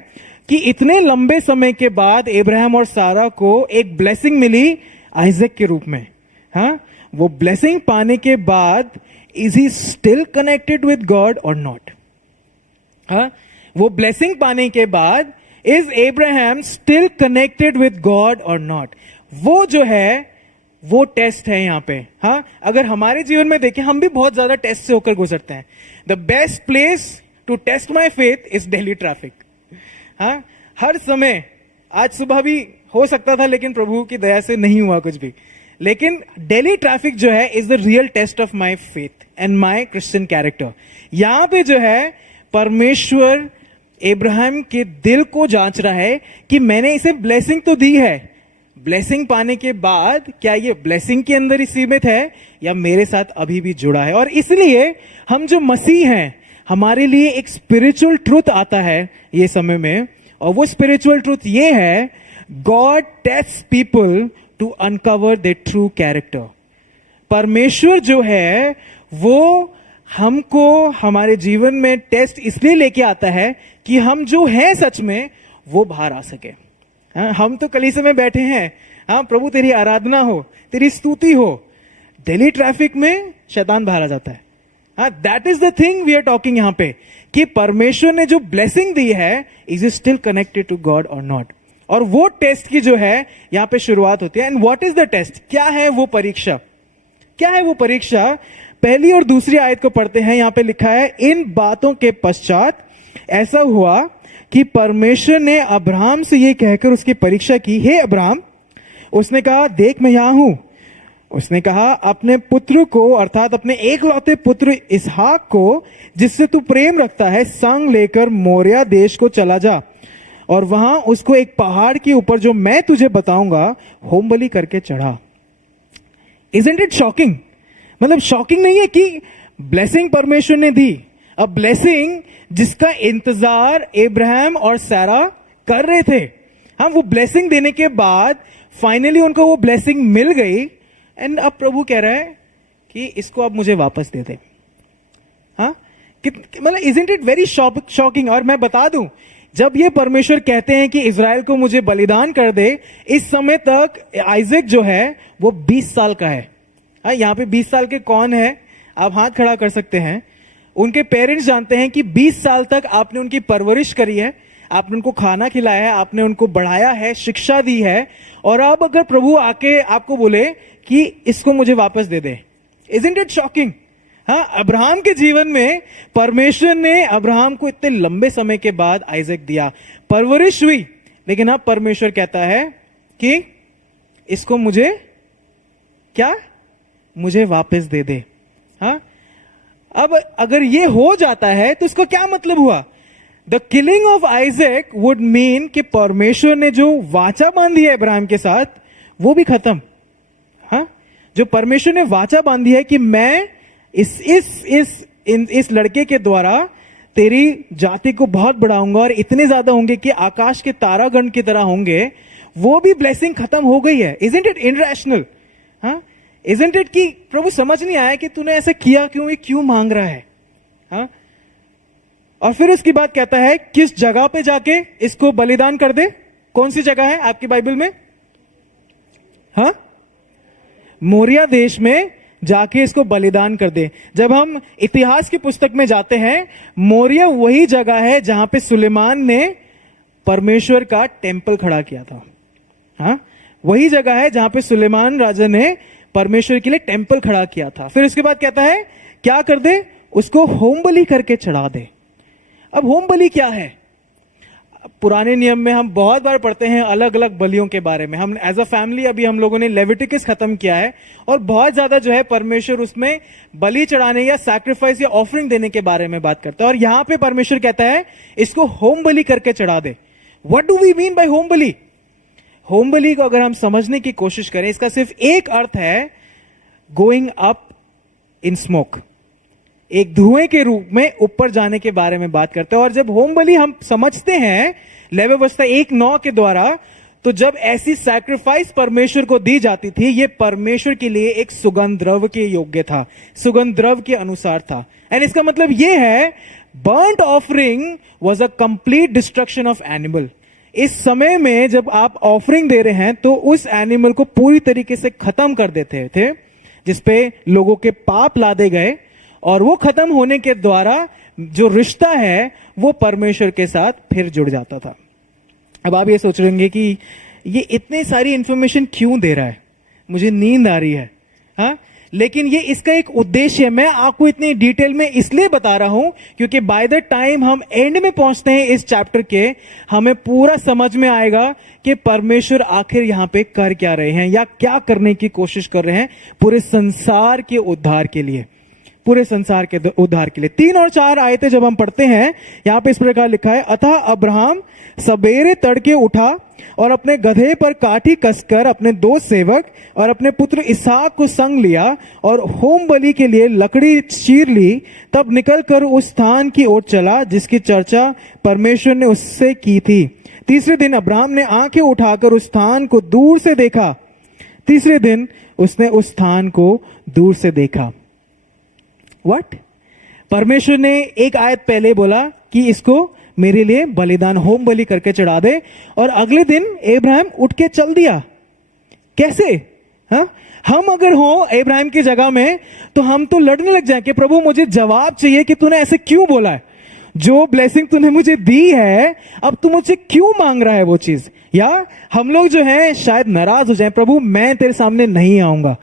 कि इतने लंबे समय के बाद अब्राहम और सारा को एक ब्लेसिंग मिली आइजक के रूप में। हाँ, वो ब्लेसिंग पाने के बाद is he still connected with God और नॉट? हाँ, वो ब्लेसिंग पाने के बाद is Abraham still connected with God और नॉट? वो जो है वो टेस्ट है यहां पे। हाँ, अगर हमारे जीवन में देखें, हम भी बहुत ज्यादा टेस्ट से होकर गुजरते हैं। The best place to test my faith is Delhi traffic. हाँ, हर समय, आज सुबह भी हो सकता था लेकिन प्रभु की दया से नहीं हुआ कुछ भी, लेकिन दिल्ली ट्रैफिक जो है is the real test of my faith and my Christian character. यहां पे जो है परमेश्वर अब्राहम के दिल को जांच रहा है कि मैंने इसे ब्लेसिंग तो दी है, ब्लेसिंग पाने के बाद क्या ये ब्लेसिंग के अंदर ही सीमित है या मेरे साथ अभी भी जुड़ा है? और इसलिए हम जो मसीह हैं, हमारे लिए एक स्पिरिचुअल ट्रूथ आता है ये समय में, और वो स्पिरिचुअल ट्रूथ ये है, God tests people to uncover the true character. परमेश्वर जो है वो हमको हमारे जीवन में टेस्ट इसलिए लेके आता है कि हम जो हैं सच में वो बाहर आ सके। हाँ, हम तो कलीसिया में बैठे हैं, हाँ प्रभु तेरी आराधना हो, तेरी स्तुति हो, दिल्ली ट्रैफिक में शैतान बाहर आ जाता है। हाँ, that is the thing we are talking यहां पे, कि परमेश्वर ने जो ब्लेसिंग दी है, is it still connected to God और नॉट? और वो टेस्ट की जो है यहां पे शुरुआत होती है। And what is the test? क्या है वो परीक्षा? क्या है वो परीक्षा? पहली और दूसरी आयत को पढ़ते हैं। यहां पे लिखा है, इन बातों के पश्चात ऐसा हुआ कि परमेश्वर ने अब्राहम से यह कहकर उसकी परीक्षा की, हे अब्राहम। उसने कहा, देख मैं यहां हूं। उसने कहा, अपने पुत्र को, अर्थात अपने एकलौते पुत्र इसहाक को, जिससे तू प्रेम रखता है, संग लेकर मोरिया देश को चला जा और वहां उसको एक पहाड़ के ऊपर, जो मैं तुझे बताऊंगा, होम बलि करके चढ़ा। Isn't it shocking? मतलब शॉकिंग नहीं है कि ब्लेसिंग परमेश्वर ने दी, अ ब्लेसिंग जिसका इंतजार अब्राहम और सारा कर रहे थे। हाँ, वो ब्लेसिंग देने के बाद फाइनली उनको वो ब्लेसिंग मिल गई, एंड अब प्रभु कह रहा है कि इसको अब मुझे वापस दे दे। हाँ, मतलब इजंट इट वेरी शॉकिंग? और मैं बता दूं, जब ये परमेश्वर कहते हैं कि इजराइल को मुझे बलिदान कर दे, इस समय तक आइजक जो है वो 20 साल का है। हाँ, यहाँ पे 20 साल के कौन है? आप हाथ खड़ा कर सकते हैं। उनके पेरेंट्स जानते हैं कि 20 साल तक आपने उनकी परवरिश करी है, आपने उनको खाना खिलाया है, आपने उनको बढ़ाया है, शिक्षा दी है, और अब अगर प्रभु आके आपको बोले कि इसको मुझे वापस दे दे, इजंट इट शॉकिंग? हाँ, अब्राहम के जीवन में परमेश्वर ने अब्राहम को इतने लंबे समय के बाद आइजक दिया, परवरिश हुई, लेकिन अब परमेश्वर कहता है कि इसको मुझे क्या, मुझे वापस दे दे। हाँ, अब अगर ये हो जाता है तो इसका क्या मतलब हुआ? The killing of Isaac would mean कि परमेश्वर ने जो वाचा बांधी है अब्राहम के साथ, वो भी खत्म। हाँ, जो परमेश्वर ने वाचा बांधी है कि मैं इस लड़के के द्वारा तेरी जाति को बहुत बढ़ाऊंगा और इतने ज्यादा होंगे कि आकाश के तारागण की तरह होंगे, वो भी ब्लेसिंग खत्म हो गई है। Isn't it irrational? हाँ, इजंट इट कि प्रभु समझ नहीं आया कि तूने ऐसा किया क्यों, ये क्यों मांग रहा है? हाँ, और फिर उसकी बात कहता है, किस जगह पे जाके इसको बलिदान कर दे। कौन सी जगह है आपकी बाइबल में? हाँ, मोरिया देश में जाके इसको बलिदान कर दे। जब हम इतिहास की पुस्तक में जाते हैं, मोरिया वही जगह है जहां पे सुलेमान ने परमेश्वर का टेम्पल खड़ा किया था। हाँ, वही जगह है जहां पे सुलेमान राजा ने परमेश्वर के लिए टेम्पल खड़ा किया था। फिर उसके बाद कहता है क्या कर दे, उसको होम बलि करके चढ़ा दे। अब होम बलि क्या है? पुराने नियम में हम बहुत बार पढ़ते हैं अलग अलग बलियों के बारे में। हम एज अ फैमिली अभी हम लोगों ने लेविटिकस खत्म किया है, और बहुत ज्यादा जो है परमेश्वर उसमें बलि चढ़ाने या सैक्रिफाइस या ऑफरिंग देने के बारे में बात करता है। और यहां पे परमेश्वर कहता है इसको होम बलि करके चढ़ा दे। What do we mean by होम बलि? होम बलि को अगर हम समझने की कोशिश करें, इसका सिर्फ एक अर्थ है, गोइंग अप इन स्मोक। एक धुएं के रूप में ऊपर जाने के बारे में बात करते हैं। और जब होम बलि हम समझते हैं लेवी व्यवस्था 1:9 के द्वारा, तो जब ऐसी सैक्रिफाइस परमेश्वर को दी जाती थी, ये परमेश्वर के लिए एक सुगंध द्रव्य के योग्य था, सुगंध द्रव्य के अनुसार था। एंड इसका मतलब ये है, burnt offering was a complete destruction of animal. इस समय में जब आप ऑफरिंग दे रहे हैं तो उस एनिमल को पूरी तरीके से खत्म कर देते थे, जिसपे लोगों के पाप लादे गए, और वो खत्म होने के द्वारा जो रिश्ता है वो परमेश्वर के साथ फिर जुड़ जाता था। अब आप ये सोच रहे होंगे कि ये इतनी सारी इंफॉर्मेशन क्यों दे रहा है, मुझे नींद आ रही है, हाँ, लेकिन ये इसका एक उद्देश्य है। मैं आपको इतनी डिटेल में इसलिए बता रहा हूं क्योंकि बाय द टाइम हम एंड में पहुंचते हैं इस चैप्टर के, हमें पूरा समझ में आएगा कि परमेश्वर आखिर यहां पे कर क्या रहे हैं या क्या करने की कोशिश कर रहे हैं पूरे संसार के उद्धार के लिए, पूरे संसार के उद्धार के लिए। 3 और 4 आयतें जब हम पढ़ते हैं, यहां पे इस प्रकार लिखा है, अतः अब्राहम सबेरे तड़के उठा और अपने गधे पर काठी कसकर अपने 2 सेवक और अपने पुत्र इसहाक को संग लिया और होम बलि के लिए लकड़ी चीर ली। तब निकलकर उस स्थान की ओर चला जिसकी चर्चा परमेश्वर ने उससे की थी। तीसरे दिन अब्राहम ने आंखें उठाकर उस स्थान को दूर से देखा। तीसरे दिन उसने उस स्थान को दूर से देखा। व्हाट? परमेश्वर ने एक आयत पहले बोला कि इसको मेरे लिए बलिदान, होम बलि करके चढ़ा दे, और अगले दिन इब्राहिम उठ के चल दिया। कैसे? हाँ, हम अगर हो इब्राहिम की जगह में तो हम तो लड़ने लग जाए कि प्रभु मुझे जवाब चाहिए कि तूने ऐसे क्यों बोला है, जो ब्लेसिंग तूने मुझे दी है अब तू मुझसे क्यों मांग रहा है वो चीज। या हम लोग जो है शायद नाराज हो जाए, प्रभु मैं तेरे सामने नहीं आऊंगा,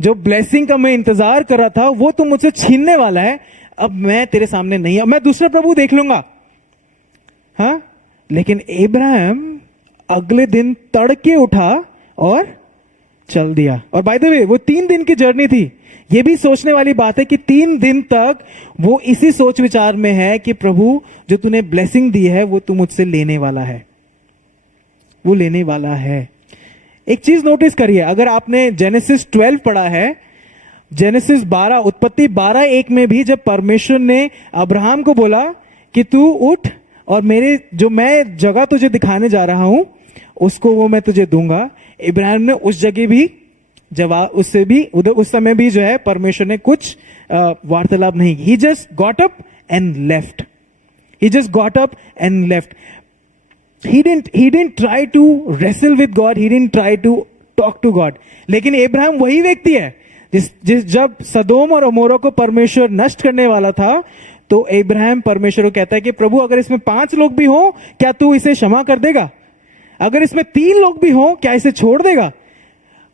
जो ब्लेसिंग का मैं इंतजार कर रहा था वो तू मुझसे छीनने वाला है, अब मैं तेरे सामने नहीं, मैं दूसरा प्रभु देख लूंगा। हाँ, लेकिन इब्राहिम अगले दिन तड़के उठा और चल दिया। और बाय द वे वो 3 दिन की जर्नी थी। ये भी सोचने वाली बात है कि 3 दिन तक वो इसी सोच विचार में है कि प्रभु जो तूने ब्लेसिंग दी है वो तू मुझसे लेने वाला है, वो लेने वाला है। एक चीज नोटिस करिए, अगर आपने जेनेसिस 12 पढ़ा है, जेनेसिस 12, उत्पत्ति 12:1 में भी जब परमेश्वर ने अब्राहम को बोला कि तू उठ और मेरे जो मैं जगह तुझे दिखाने जा रहा हूं उसको वो मैं तुझे दूंगा, इब्राहिम ने उस जगह भी जवाब, उससे भी उधर उस समय भी जो है परमेश्वर ने कुछ वार्तालाप नहीं, he just got up and left, he just got up and left. He didn't try to wrestle with God, he didn't try to talk to God। लेकिन इब्राहिम वही व्यक्ति है जिस जब सदोम और अमोरा को परमेश्वर नष्ट करने वाला था तो इब्राहिम परमेश्वर को कहता है कि प्रभु अगर इसमें 5 लोग भी हो क्या तू इसे क्षमा कर देगा, अगर इसमें 3 लोग भी हो क्या इसे छोड़ देगा।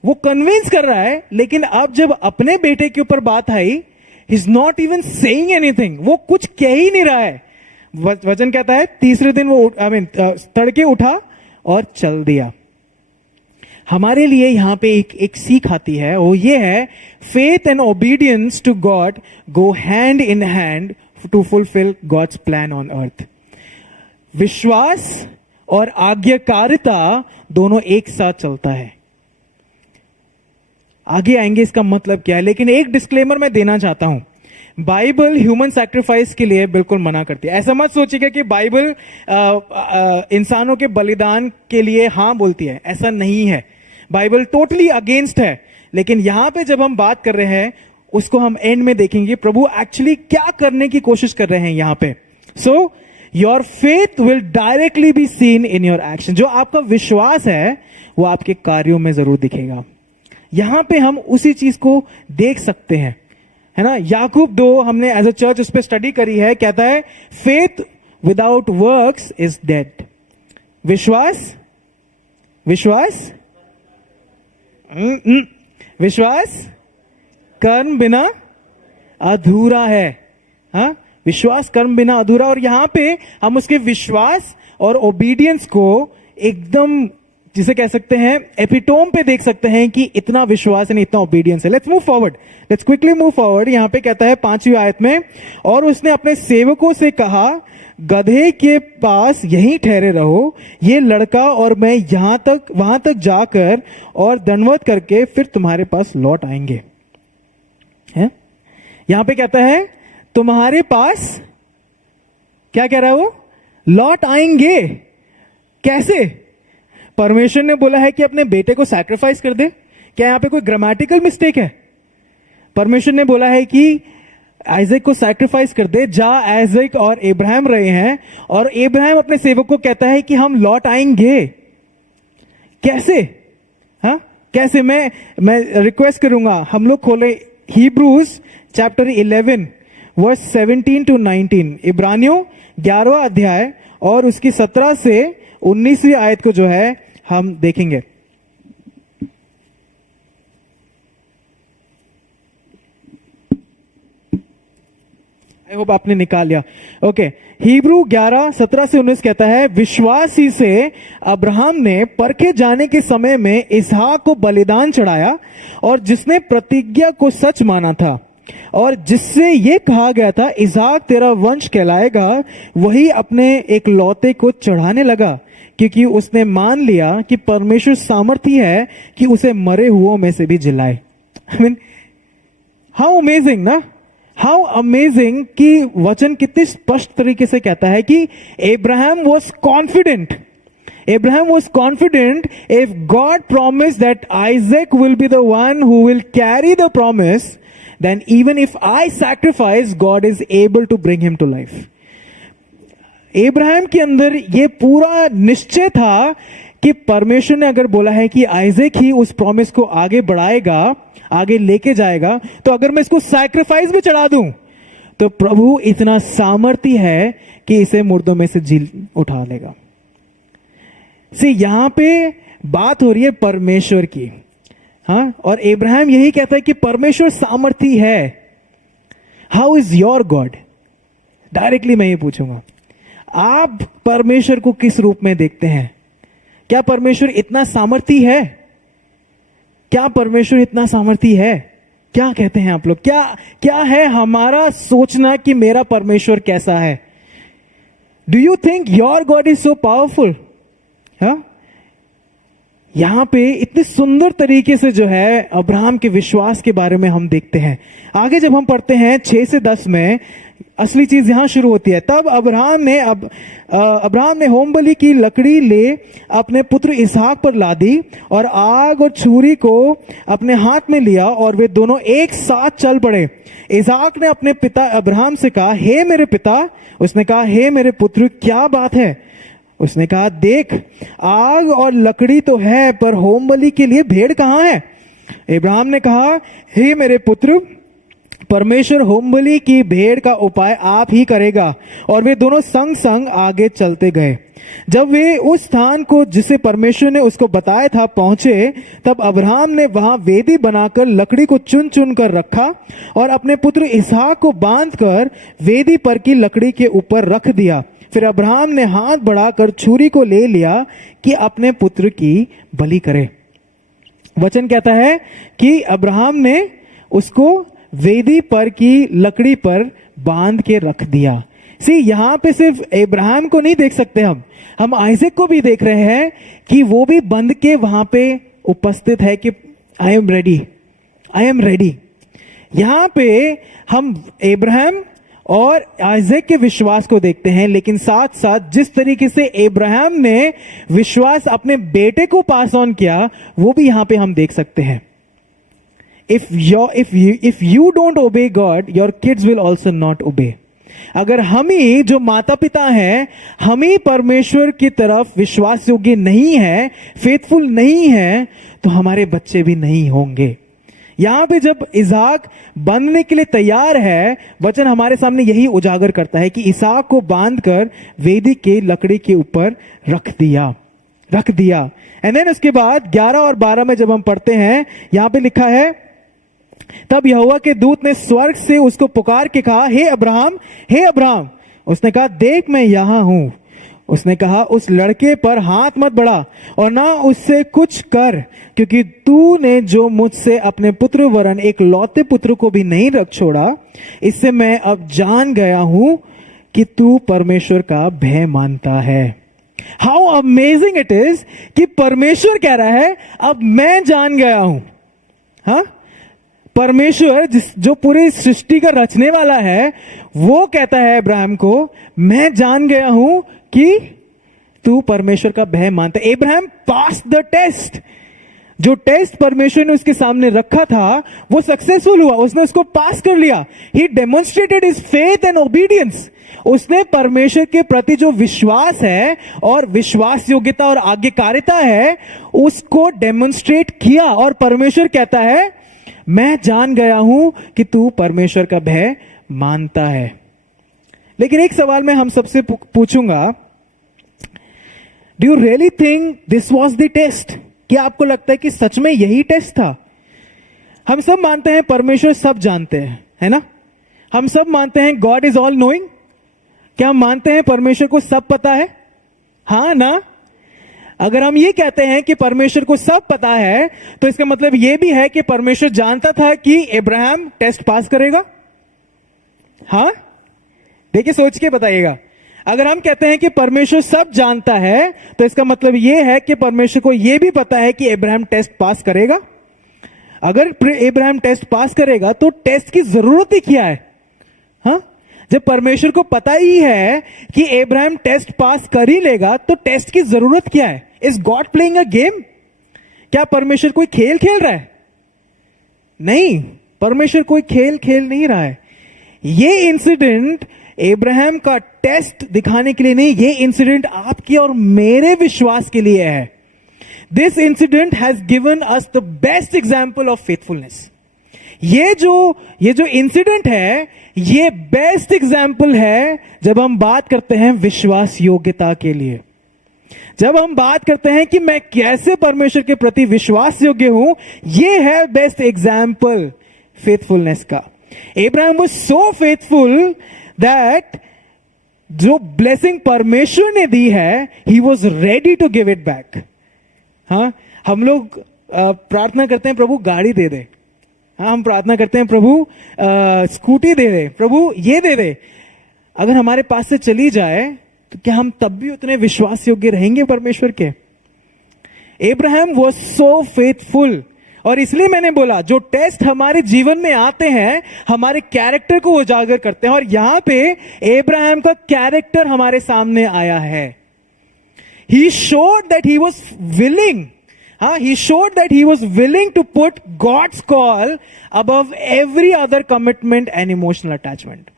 वो कन्विंस कर रहा है, लेकिन अब जब अपने बेटे के ऊपर बात आई, he is not even saying anything, वो कुछ कह ही नहीं रहा है। वचन कहता है तीसरे दिन वो तड़के उठा और चल दिया। हमारे लिए यहां पे एक सीख आती है, वो ये है, faith and obedience to God go hand in hand to fulfil God's plan on earth. विश्वास और आज्ञाकारिता दोनों एक साथ चलता है। आगे आएंगे इसका मतलब क्या है, लेकिन एक डिस्क्लेमर मैं देना चाहता हूं। बाइबल ह्यूमन सैक्रिफाइस के लिए बिल्कुल मना करती है। ऐसा मत सोचिएगा कि बाइबल इंसानों के बलिदान के लिए हां बोलती है, ऐसा नहीं है। बाइबल टोटली अगेंस्ट है। लेकिन यहां पे जब हम बात कर रहे हैं उसको हम एंड में देखेंगे प्रभु एक्चुअली क्या करने की कोशिश कर रहे हैं यहां पे। So your faith will directly be seen in your action. जो आपका विश्वास है वो आपके कार्यों में जरूर दिखेगा। यहां पे हम उसी चीज को देख सकते हैं, है ना। याकूब 2 हमने एज अ चर्च उस पर स्टडी करी है, कहता है faith without works is dead. विश्वास विश्वास विश्वास कर्म बिना अधूरा है। हाँ, विश्वास कर्म बिना अधूरा। और यहां पे हम उसके विश्वास और ओबीडियंस को एकदम जिसे कह सकते हैं एपिटोम पे देख सकते हैं कि इतना विश्वास है, इतना ओबीडियंस है। Let's move forward, let's quickly move forward. यहां पे कहता है 5वीं आयत में, और उसने अपने सेवकों से कहा गधे के पास यहीं ठहरे रहो, ये लड़का और मैं वहां तक जाकर और दंडवत करके फिर तुम्हारे पास लौट आएंगे। है? यहां पे कहता है तुम्हारे पास, क्या कह रहा है वो, लौट आएंगे। कैसे? परमेश्वर ने बोला है कि अपने बेटे को सैक्रिफाइस कर दे। क्या यहां पे कोई ग्रामेटिकल मिस्टेक है? परमेश्वर ने बोला है कि आइजैक को सैक्रिफाइस कर दे। जा आइजैक और इब्राहिम रहे हैं, और इब्राहिम अपने सेवक को कहता है कि हम लौट आएंगे। कैसे? हाँ, कैसे? मैं रिक्वेस्ट करूंगा हम लोग खोले हिब्रूज चैप्टर 11 वर्स 17 to 19। इब्रानियों 11वां अध्याय और उसकी 17 से 19वीं आयत को जो है हम देखेंगे। आई होप आपने निकाल लिया। ओके, हिब्रू 11 17 से 19 कहता है, विश्वास ही से अब्राहम ने परखे जाने के समय में इसहाक को बलिदान चढ़ाया, और जिसने प्रतिज्ञा को सच माना था और जिससे ये कहा गया था इसहाक तेरा वंश कहलाएगा, वही अपने एक लौते को चढ़ाने लगा, क्योंकि उसने मान लिया कि परमेश्वर सामर्थी है कि उसे मरे हुओं में से भी जिलाए। आई मीन हाउ अमेजिंग ना, हाउ अमेजिंग कि वचन कितने स्पष्ट तरीके से कहता है कि Abraham was confident. Abraham was confident if God promised that Isaac will be the one who will carry the promise, then even if I sacrifice, God is able to bring him to life. Abraham के अंदर ये पूरा निश्चय था कि परमेश्वर ने अगर बोला है कि आइजैक ही उस प्रॉमिस को आगे बढ़ाएगा, आगे लेके जाएगा, तो अगर मैं इसको सैक्रिफाइस भी चढ़ा दूं तो प्रभु इतना सामर्थी है कि इसे मुर्दों में से जी उठा लेगा। यहां पे बात हो रही है परमेश्वर की। हाँ, और इब्राहिम यही कहता है कि परमेश्वर सामर्थी है। How is your God? Directly मैं ये पूछूंगा, आप परमेश्वर को किस रूप में देखते हैं? क्या परमेश्वर इतना सामर्थी है? क्या परमेश्वर इतना सामर्थी है? क्या कहते हैं आप लोग? क्या है हमारा सोचना कि मेरा परमेश्वर कैसा है? Do you think your God is so powerful? हाँ, यहां पे इतने सुंदर तरीके से जो है अब्राहम के विश्वास के बारे में हम देखते हैं। आगे जब हम पढ़ते हैं 6 से 10 में, असली चीज यहां शुरू होती है। तब अब्राहम ने होम बलि की लकड़ी ले अपने पुत्र इसहाक पर लादी, और आग और छुरी को अपने हाथ में लिया, और वे दोनों एक साथ चल पड़े। इसहाक ने अपने पिता अब्राहम से कहा, हे मेरे पिता। उसने कहा, हे मेरे पुत्र, क्या बात है? उसने कहा, देख, आग और लकड़ी तो है, पर होम बलि के लिए भेड़ कहां है? इब्राहिम ने कहा, हे मेरे पुत्र, परमेश्वर होम बलि की भेड़ का उपाय आप ही करेगा। और वे दोनों संग संग आगे चलते गए। जब वे उस स्थान को जिसे परमेश्वर ने उसको बताया था पहुंचे, तब अब्राहम ने वहां वेदी बनाकर लकड़ी को चुन चुन कर रखा, और अपने पुत्र इसहाक को बांधकर वेदी पर की लकड़ी के ऊपर रख दिया। फिर अब्राहम ने हाथ बढ़ाकर छुरी को ले लिया कि अपने पुत्र की बलि करे। वचन कहता है कि अब्राहम ने उसको वेदी पर की लकड़ी पर बांध के रख दिया। यहां पे सिर्फ इब्राहिम को नहीं देख सकते, हम आइजैक को भी देख रहे हैं कि वो भी बंध के वहां पे उपस्थित है कि I am ready, I am ready. यहां पे हम इब्राहिम और आइजैक के विश्वास को देखते हैं, लेकिन साथ साथ जिस तरीके से इब्राहिम ने विश्वास अपने बेटे को पास ऑन किया, वो भी यहां पे हम देख सकते हैं। If you don't obey God, your kids will also not obey. अगर हम ही जो माता पिता हैं, हम ही परमेश्वर की तरफ विश्वास योग्य नहीं है, फेथफुल नहीं है, तो हमारे बच्चे भी नहीं होंगे। यहां पे जब इसहाक बांधने के लिए तैयार है, वचन हमारे सामने यही उजागर करता है कि इसहाक को बांधकर वेदी के लकड़ी के ऊपर रख दिया। एंड देन उसके बाद 11 और 12 में जब हम पढ़ते हैं, यहां पे लिखा है, तब यहोवा के दूत ने स्वर्ग से उसको पुकार के कहा, हे अब्राहम, हे अब्राहम। उसने कहा, देख मैं यहां हूं। उसने कहा, उस लड़के पर हाथ मत बढ़ा और ना उससे कुछ कर, क्योंकि तूने जो मुझसे अपने पुत्र वरन एक लौते पुत्र को भी नहीं रख छोड़ा, इससे मैं अब जान गया हूं कि तू परमेश्वर का भय मानता है। हाउ अमेजिंग इट इज कि परमेश्वर कह रहा है, अब मैं जान गया हूं। हाँ, परमेश्वर जो पूरी सृष्टि का रचने वाला है, वो कहता है अब्राहम को, मैं जान गया हूं कि तू परमेश्वर का भय मानता है। Abraham pass the test. जो टेस्ट परमेश्वर ने उसके सामने रखा था वो सक्सेसफुल हुआ, उसने उसको पास कर लिया। He demonstrated his faith and obedience. उसने परमेश्वर के प्रति जो विश्वास है और विश्वास योग्यता और आज्ञाकारिता है उसको डेमोन्स्ट्रेट किया, और परमेश्वर कहता है मैं जान गया हूं कि तू परमेश्वर का भय मानता है। लेकिन एक सवाल मैं हम सबसे पूछूंगा, do you really think this was the test? क्या आपको लगता है कि सच में यही टेस्ट था? हम सब मानते हैं परमेश्वर सब जानते हैं, है ना? हम सब मानते हैं गॉड इज ऑल नोइंग। क्या हम मानते हैं परमेश्वर को सब पता है? हाँ ना? अगर हम ये कहते हैं कि परमेश्वर को सब पता है तो इसका मतलब ये भी है कि परमेश्वर जानता था कि अब्राहम टेस्ट पास करेगा। हाँ, देखिए सोच के बताइएगा। अगर हम कहते हैं कि परमेश्वर सब जानता है तो इसका मतलब यह है कि परमेश्वर को यह भी पता है कि अब्राहम टेस्ट पास करेगा। अगर अब्राहम टेस्ट पास करेगा तो टेस्ट की जरूरत ही क्या है? हाँ, जब परमेश्वर को पता ही है कि अब्राहम टेस्ट पास कर ही लेगा तो टेस्ट की जरूरत क्या है? Is God playing a game? क्या परमेश्वर कोई खेल खेल रहा है? नहीं, परमेश्वर कोई खेल खेल नहीं रहा है। ये इंसिडेंट अब्राहम का टेस्ट दिखाने के लिए नहीं, ये इंसिडेंट आपके और मेरे विश्वास के लिए है। This incident has given us the best example of faithfulness. ये जो इंसिडेंट है ये बेस्ट एग्जाम्पल है जब हम बात करते हैं विश्वास योग्यता के लिए। जब हम बात करते हैं कि मैं कैसे परमेश्वर के प्रति विश्वास योग्य हूं, ये है बेस्ट एग्जाम्पल फेथफुलनेस का। Abraham was so faithful that जो ब्लेसिंग परमेश्वर ने दी है he was ready to give it back. हाँ, हम लोग प्रार्थना करते हैं प्रभु गाड़ी दे दे। हाँ, हम प्रार्थना करते हैं प्रभु स्कूटी दे दे, प्रभु ये दे दे। अगर हमारे पास से चली जाए तो क्या हम तब भी उतने विश्वास योग्य रहेंगे परमेश्वर के? Abraham was so faithful. और इसलिए मैंने बोला जो टेस्ट हमारे जीवन में आते हैं हमारे कैरेक्टर को उजागर करते हैं, और यहां पे अब्राहम का कैरेक्टर हमारे सामने आया है। He showed that he was willing, he showed that he was willing to put God's call above every other commitment and emotional attachment.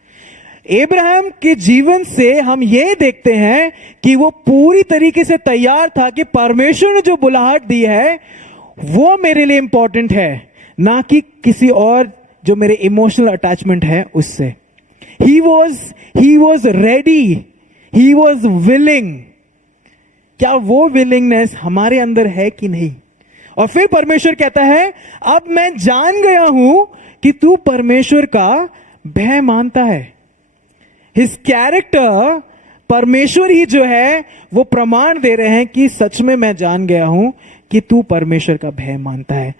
Abraham के जीवन से हम ये देखते हैं कि वो पूरी तरीके से तैयार था कि परमेश्वर ने जो बुलाहट दी है वो मेरे लिए इंपॉर्टेंट है, ना कि किसी और जो मेरे इमोशनल अटैचमेंट है उससे। He was ready, he was willing। क्या वो विलिंगनेस हमारे अंदर है कि नहीं? और फिर परमेश्वर कहता है अब मैं जान गया हूं कि तू परमेश्वर का भय मानता है। हिज कैरेक्टर, परमेश्वर ही जो है वो प्रमाण दे रहे हैं कि सच में मैं जान गया हूं कि तू परमेश्वर का भय मानता है।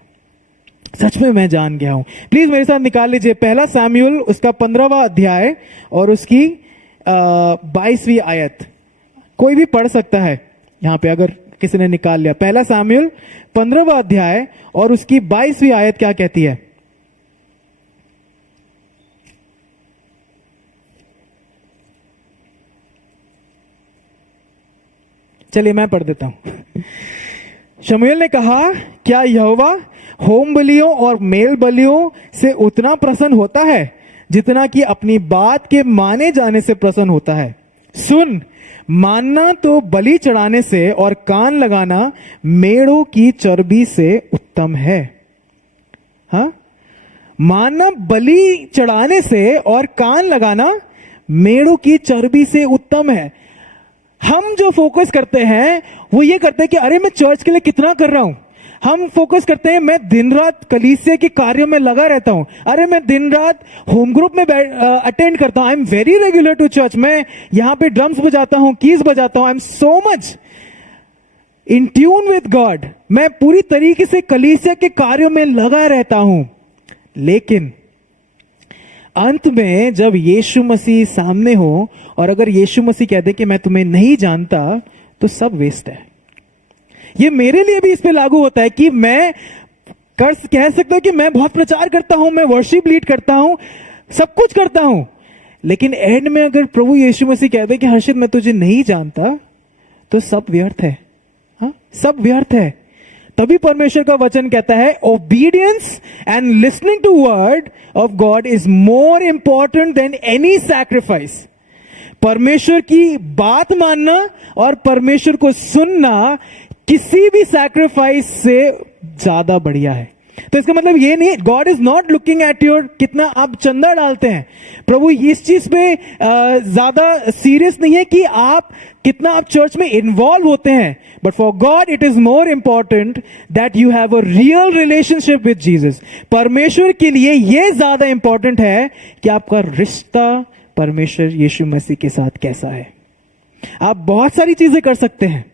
सच में मैं जान गया हूं। प्लीज मेरे साथ निकाल लीजिए पहला सैमुएल उसका 15वां अध्याय और उसकी 22वीं आयत। कोई भी पढ़ सकता है यहां पे अगर किसी ने निकाल लिया। पहला सैमुएल 15वां अध्याय और उसकी 22वीं आयत क्या कहती है? चलिए मैं पढ़ देता हूं। शमूएल ने कहा, क्या यहोवा होम बलियों और मेल बलियों से उतना प्रसन्न होता है जितना कि अपनी बात के माने जाने से प्रसन्न होता है? सुन, मानना तो बलि चढ़ाने से और कान लगाना मेढ़ों की चर्बी से उत्तम है। हाँ, मानना बलि चढ़ाने से और कान लगाना मेढ़ों की चर्बी से उत्तम है। हम जो फोकस करते हैं वो ये करते हैं कि अरे मैं चर्च के लिए कितना कर रहा हूं। हम फोकस करते हैं मैं दिन रात कलीसिया के कार्यों में लगा रहता हूं। अरे मैं दिन रात होम ग्रुप में अटेंड करता हूं। I am very regular to church. मैं यहां पे ड्रम्स बजाता हूं, कीज बजाता हूं। I am so much in tune with God. मैं पूरी तरीके से कलीसिया के कार्यों में लगा रहता हूं। लेकिन अंत में जब यीशु मसीह सामने हो और अगर यीशु मसीह कह दे कि मैं तुम्हें नहीं जानता, तो सब वेस्ट है। ये मेरे लिए भी इस पे लागू होता है कि मैं कह सकते हो कि मैं बहुत प्रचार करता हूं, मैं वर्शिप लीड करता हूं, सब कुछ करता हूं, लेकिन एंड में अगर प्रभु यीशु मसीह कहते हैं कि हर्षित मैं तुझे नहीं जानता, तो सब व्यर्थ है। हाँ, सब व्यर्थ है। तभी परमेश्वर का वचन कहता है obedience and listening to word of God is more important than any sacrifice. परमेश्वर की बात मानना और परमेश्वर को सुनना किसी भी सैक्रिफाइस से ज्यादा बढ़िया है। तो इसका मतलब ये नहीं, God is not looking at your कितना आप चंदा डालते हैं। प्रभु इस चीज पे ज्यादा सीरियस नहीं है कि आप कितना आप चर्च में इन्वॉल्व होते हैं, but for God it is more important that you have a real relationship with Jesus. परमेश्वर के लिए यह ज्यादा इंपॉर्टेंट है कि आपका रिश्ता परमेश्वर यीशु मसीह के साथ कैसा है। आप बहुत सारी चीजें कर सकते हैं।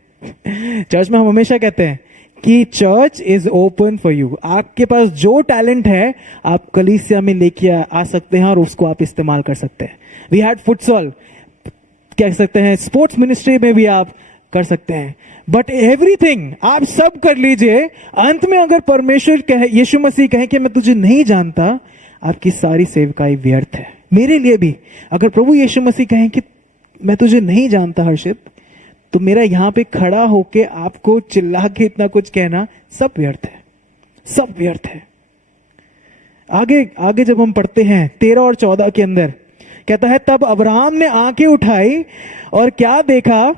चर्च में हम हमेशा कहते हैं कि church is open for you. आपके पास जो टैलेंट है आप कलीसिया में लेके आ सकते हैं और उसको आप इस्तेमाल कर सकते हैं। वी हैड फुटसॉल, कह सकते हैं स्पोर्ट्स मिनिस्ट्री में भी आप कर सकते हैं, बट एवरीथिंग आप सब कर लीजिए। अंत में अगर परमेश्वर कहे, यीशु मसीह कहे कि मैं तुझे नहीं जानता, आपकी सारी सेवकाई व्यर्थ है। मेरे लिए भी अगर प्रभु यीशु मसीह कहें कि मैं तुझे नहीं जानता हर्षित, तो मेरा यहां पे खड़ा होके आपको चिल्ला के इतना कुछ कहना सब व्यर्थ है, सब व्यर्थ है। आगे जब हम पढ़ते हैं 13 और 14 के अंदर कहता है तब अब्राहम ने आंखें उठाई और क्या देखा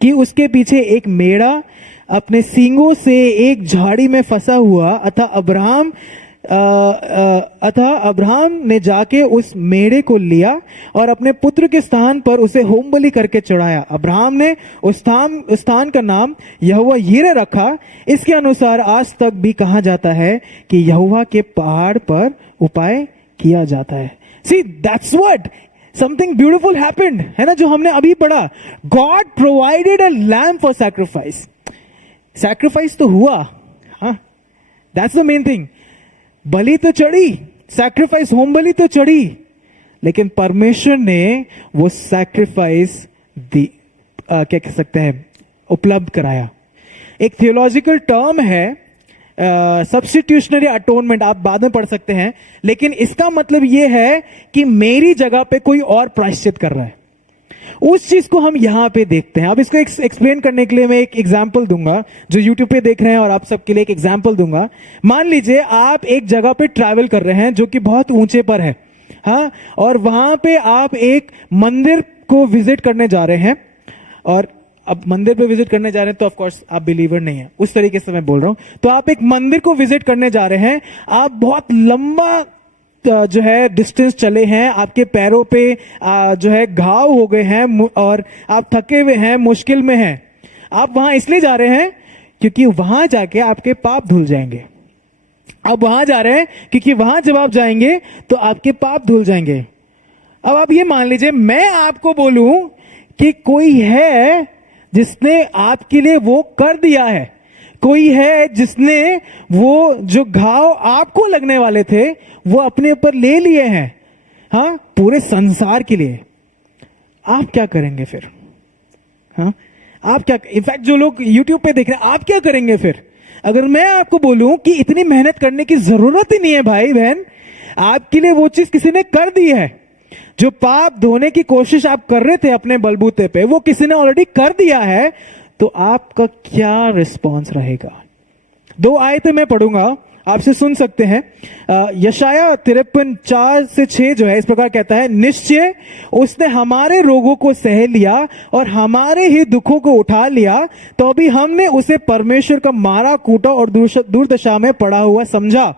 कि उसके पीछे एक मेढ़ा अपने सींगों से एक झाड़ी में फंसा हुआ। अतः अब्राहम ने जाके उस मेढ़े को लिया और अपने पुत्र के स्थान पर उसे होम बलि करके चढ़ाया। अब्राहम ने उस स्थान का नाम यहोवा यीरे रखा। इसके अनुसार आज तक भी कहा जाता है कि यहोवा के पहाड़ पर उपाय किया जाता है। See, that's what something beautiful happened, है ना, जो हमने अभी पढ़ा। God provided a lamb for sacrifice. Sacrifice तो हुआ, हाँ, that's the main thing. बलि तो चढ़ी, सैक्रिफाइस होम बलि तो चढ़ी, लेकिन परमेश्वर ने वो सैक्रिफाइस क्या कह सकते हैं, उपलब्ध कराया। एक थियोलॉजिकल टर्म है सब्स्टिट्यूशनरी अटोनमेंट, आप बाद में पढ़ सकते हैं, लेकिन इसका मतलब यह है कि मेरी जगह पे कोई और प्रायश्चित कर रहा है। उस चीज को हम यहां पे देखते हैं। अब इसको एक्सप्लेन करने के लिए मैं एक एग्जांपल दूंगा, जो यूट्यूब पे देख रहे हैं, और आप सबके लिए एक एग्जांपल दूंगा। मान लीजिए आप एक जगह पे ट्रैवल कर रहे हैं जो कि बहुत ऊंचे पर है, हाँ, और वहां पे आप एक मंदिर को विजिट करने जा रहे हैं। और अब मंदिर पे विजिट करने जा रहे हैं तो ऑफ कोर्स आप बिलीवर नहीं है, उस तरीके से मैं बोल रहा हूं। तो आप एक मंदिर को विजिट करने जा रहे हैं, आप बहुत लंबा जो है डिस्टेंस चले हैं, आपके पैरों पे जो है घाव हो गए हैं और आप थके हुए हैं, मुश्किल में हैं। आप वहां इसलिए जा रहे हैं क्योंकि वहां जाके आपके पाप धुल जाएंगे। आप वहां जा रहे हैं क्योंकि वहां जब आप जाएंगे तो आपके पाप धुल जाएंगे। अब आप ये मान लीजिए मैं आपको बोलूं कि कोई है जिसने आपके लिए वो कर दिया है, कोई है जिसने वो जो घाव आपको लगने वाले थे वो अपने ऊपर ले लिए हैं, हाँ, पूरे संसार के लिए। आप क्या करेंगे फिर? हाँ, आप क्या, इनफैक्ट जो लोग YouTube पे देख रहे हैं, आप क्या करेंगे फिर? अगर मैं आपको बोलूं कि इतनी मेहनत करने की जरूरत ही नहीं है भाई बहन, आपके लिए वो चीज किसी ने कर दी है। जो पाप धोने की कोशिश आप कर रहे थे अपने बलबूते पे, वो किसी ने ऑलरेडी कर दिया है, तो आपका क्या रिस्पॉन्स रहेगा? 2 आयतें मैं पढ़ूंगा, आपसे सुन सकते हैं। यशाया 53:4-6 जो है इस प्रकार कहता है, निश्चय उसने हमारे रोगों को सह लिया और हमारे ही दुखों को उठा लिया, तो अभी हमने उसे परमेश्वर का मारा कूटा और दुर्दशा में पड़ा हुआ समझा।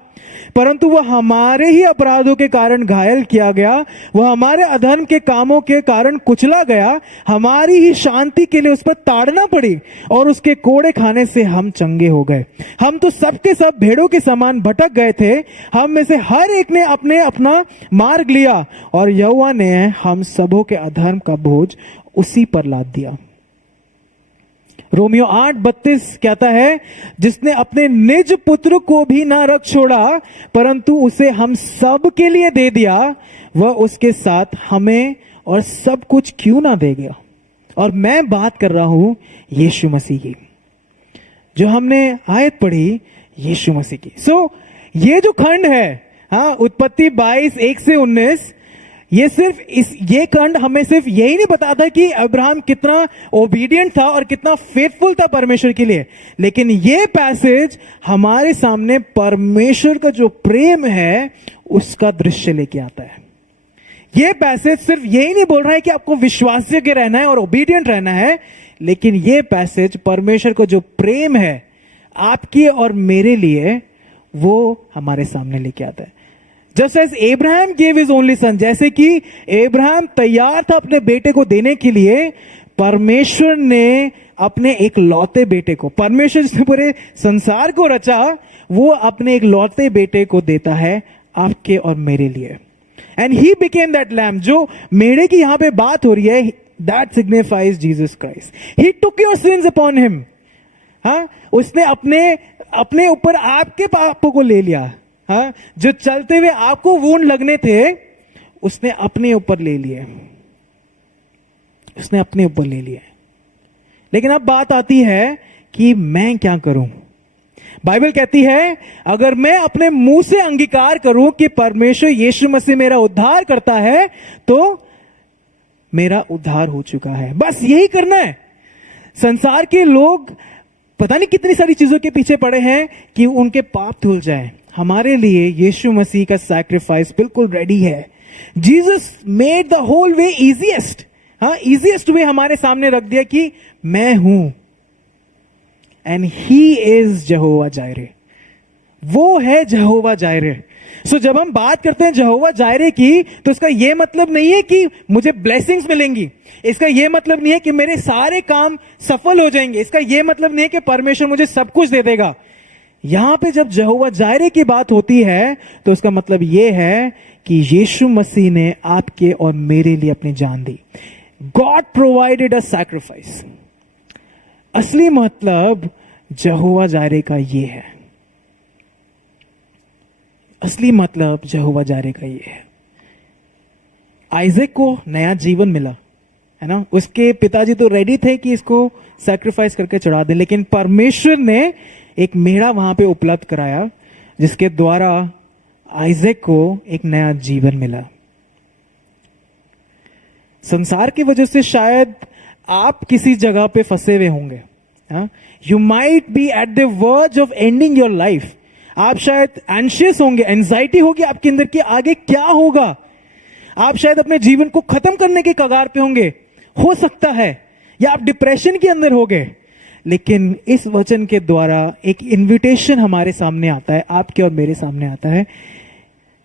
परंतु वह हमारे ही अपराधों के कारण घायल किया गया, वह हमारे अधर्म के कामों के कारण कुचला गया, हमारी ही शांति के लिए उस पर ताड़ना पड़ी और उसके कोड़े खाने से हम चंगे हो गए। हम तो सबके सब भेड़ों के समान भटक गए थे, हम में से हर एक ने अपने अपना मार्ग लिया और यहोवा ने हम सबों के अधर्म का बोझ उसी पर लाद दिया। रोमियो 8:32 कहता है, जिसने अपने निज पुत्र को भी ना रख छोड़ा परंतु उसे हम सब के लिए दे दिया, वह उसके साथ हमें और सब कुछ क्यों ना देगा। और मैं बात कर रहा हूं यीशु मसीह की। जो हमने आयत पढ़ी, यीशु मसीह की। सो ये जो खंड है, हाँ, उत्पत्ति 22:1-19, ये खंड हमें सिर्फ यही नहीं बताता कि अब्राहम कितना ओबीडियंट था और कितना फेथफुल था परमेश्वर के लिए, लेकिन ये पैसेज हमारे सामने परमेश्वर का जो प्रेम है उसका दृश्य लेके आता है। ये पैसेज सिर्फ यही नहीं बोल रहा है कि आपको विश्वास्य के रहना है और ओबीडियंट रहना है, लेकिन ये पैसेज परमेश्वर का जो प्रेम है आपके और मेरे लिए वो हमारे सामने लेके आता है। Just as Abraham gave his only son, जैसे कि एब्राहम तैयार था अपने बेटे को देने के लिए, परमेश्वर ने अपने एक लौते बेटे को, परमेश्वर जिसने पूरे संसार को रचा, वो अपने एक लौते बेटे को देता है आपके और मेरे लिए। And he became that lamb, जो मेढ़े की यहां पे बात हो रही है, that signifies Jesus Christ. He took your since upon him, हाँ, उसने अपने ऊपर आपके पापों को ले लिया, हाँ, जो चलते हुए आपको वूंड लगने थे उसने अपने ऊपर ले लिए, उसने अपने ऊपर ले लिए। लेकिन अब बात आती है कि मैं क्या करूं। बाइबल कहती है अगर मैं अपने मुंह से अंगीकार करूं कि परमेश्वर यीशु मसीह मेरा उद्धार करता है तो मेरा उद्धार हो चुका है। बस यही करना है। संसार के लोग पता नहीं कितनी सारी चीजों के पीछे पड़े हैं कि उनके पाप धुल जाए। हमारे लिए यीशु मसीह का सैक्रिफाइस बिल्कुल रेडी है। Jesus made the whole way easiest, हाँ, इजीएस्ट वे हमारे सामने रख दिया कि मैं हूं, एंड ही इज जहोवा जायरे, वो है जहोवा जायरे। सो जब हम बात करते हैं जहोवा जायरे की, तो इसका यह मतलब नहीं है कि मुझे ब्लेसिंग्स मिलेंगी, इसका यह मतलब नहीं है कि मेरे सारे काम सफल हो जाएंगे, इसका यह मतलब नहीं है कि परमेश्वर मुझे सब कुछ दे देगा। यहां पे जब जहोवा जायरे की बात होती है तो उसका मतलब यह है कि यीशु मसीह ने आपके और मेरे लिए अपनी जान दी। God provided a sacrifice. असली मतलब जहोवा जायरे का ये है, असली मतलब जहोवा जायरे का ये है। आइजैक को नया जीवन मिला, है ना, उसके पिताजी तो रेडी थे कि इसको सैक्रिफाइस करके चढ़ा दें, लेकिन परमेश्वर ने एक मेढ़ा वहां पे उपलब्ध कराया जिसके द्वारा आइजैक को एक नया जीवन मिला। संसार की वजह से शायद आप किसी जगह पे फंसे हुए होंगे, you might be at the verge of ending your life. आप शायद एंशियस होंगे, एंजाइटी होगी आपके अंदर कि आगे क्या होगा। आप शायद अपने जीवन को खत्म करने के कगार पे होंगे, हो सकता है, या आप डिप्रेशन के अंदर होंगे। लेकिन इस वचन के द्वारा एक इनविटेशन हमारे सामने आता है, आपके और मेरे सामने आता है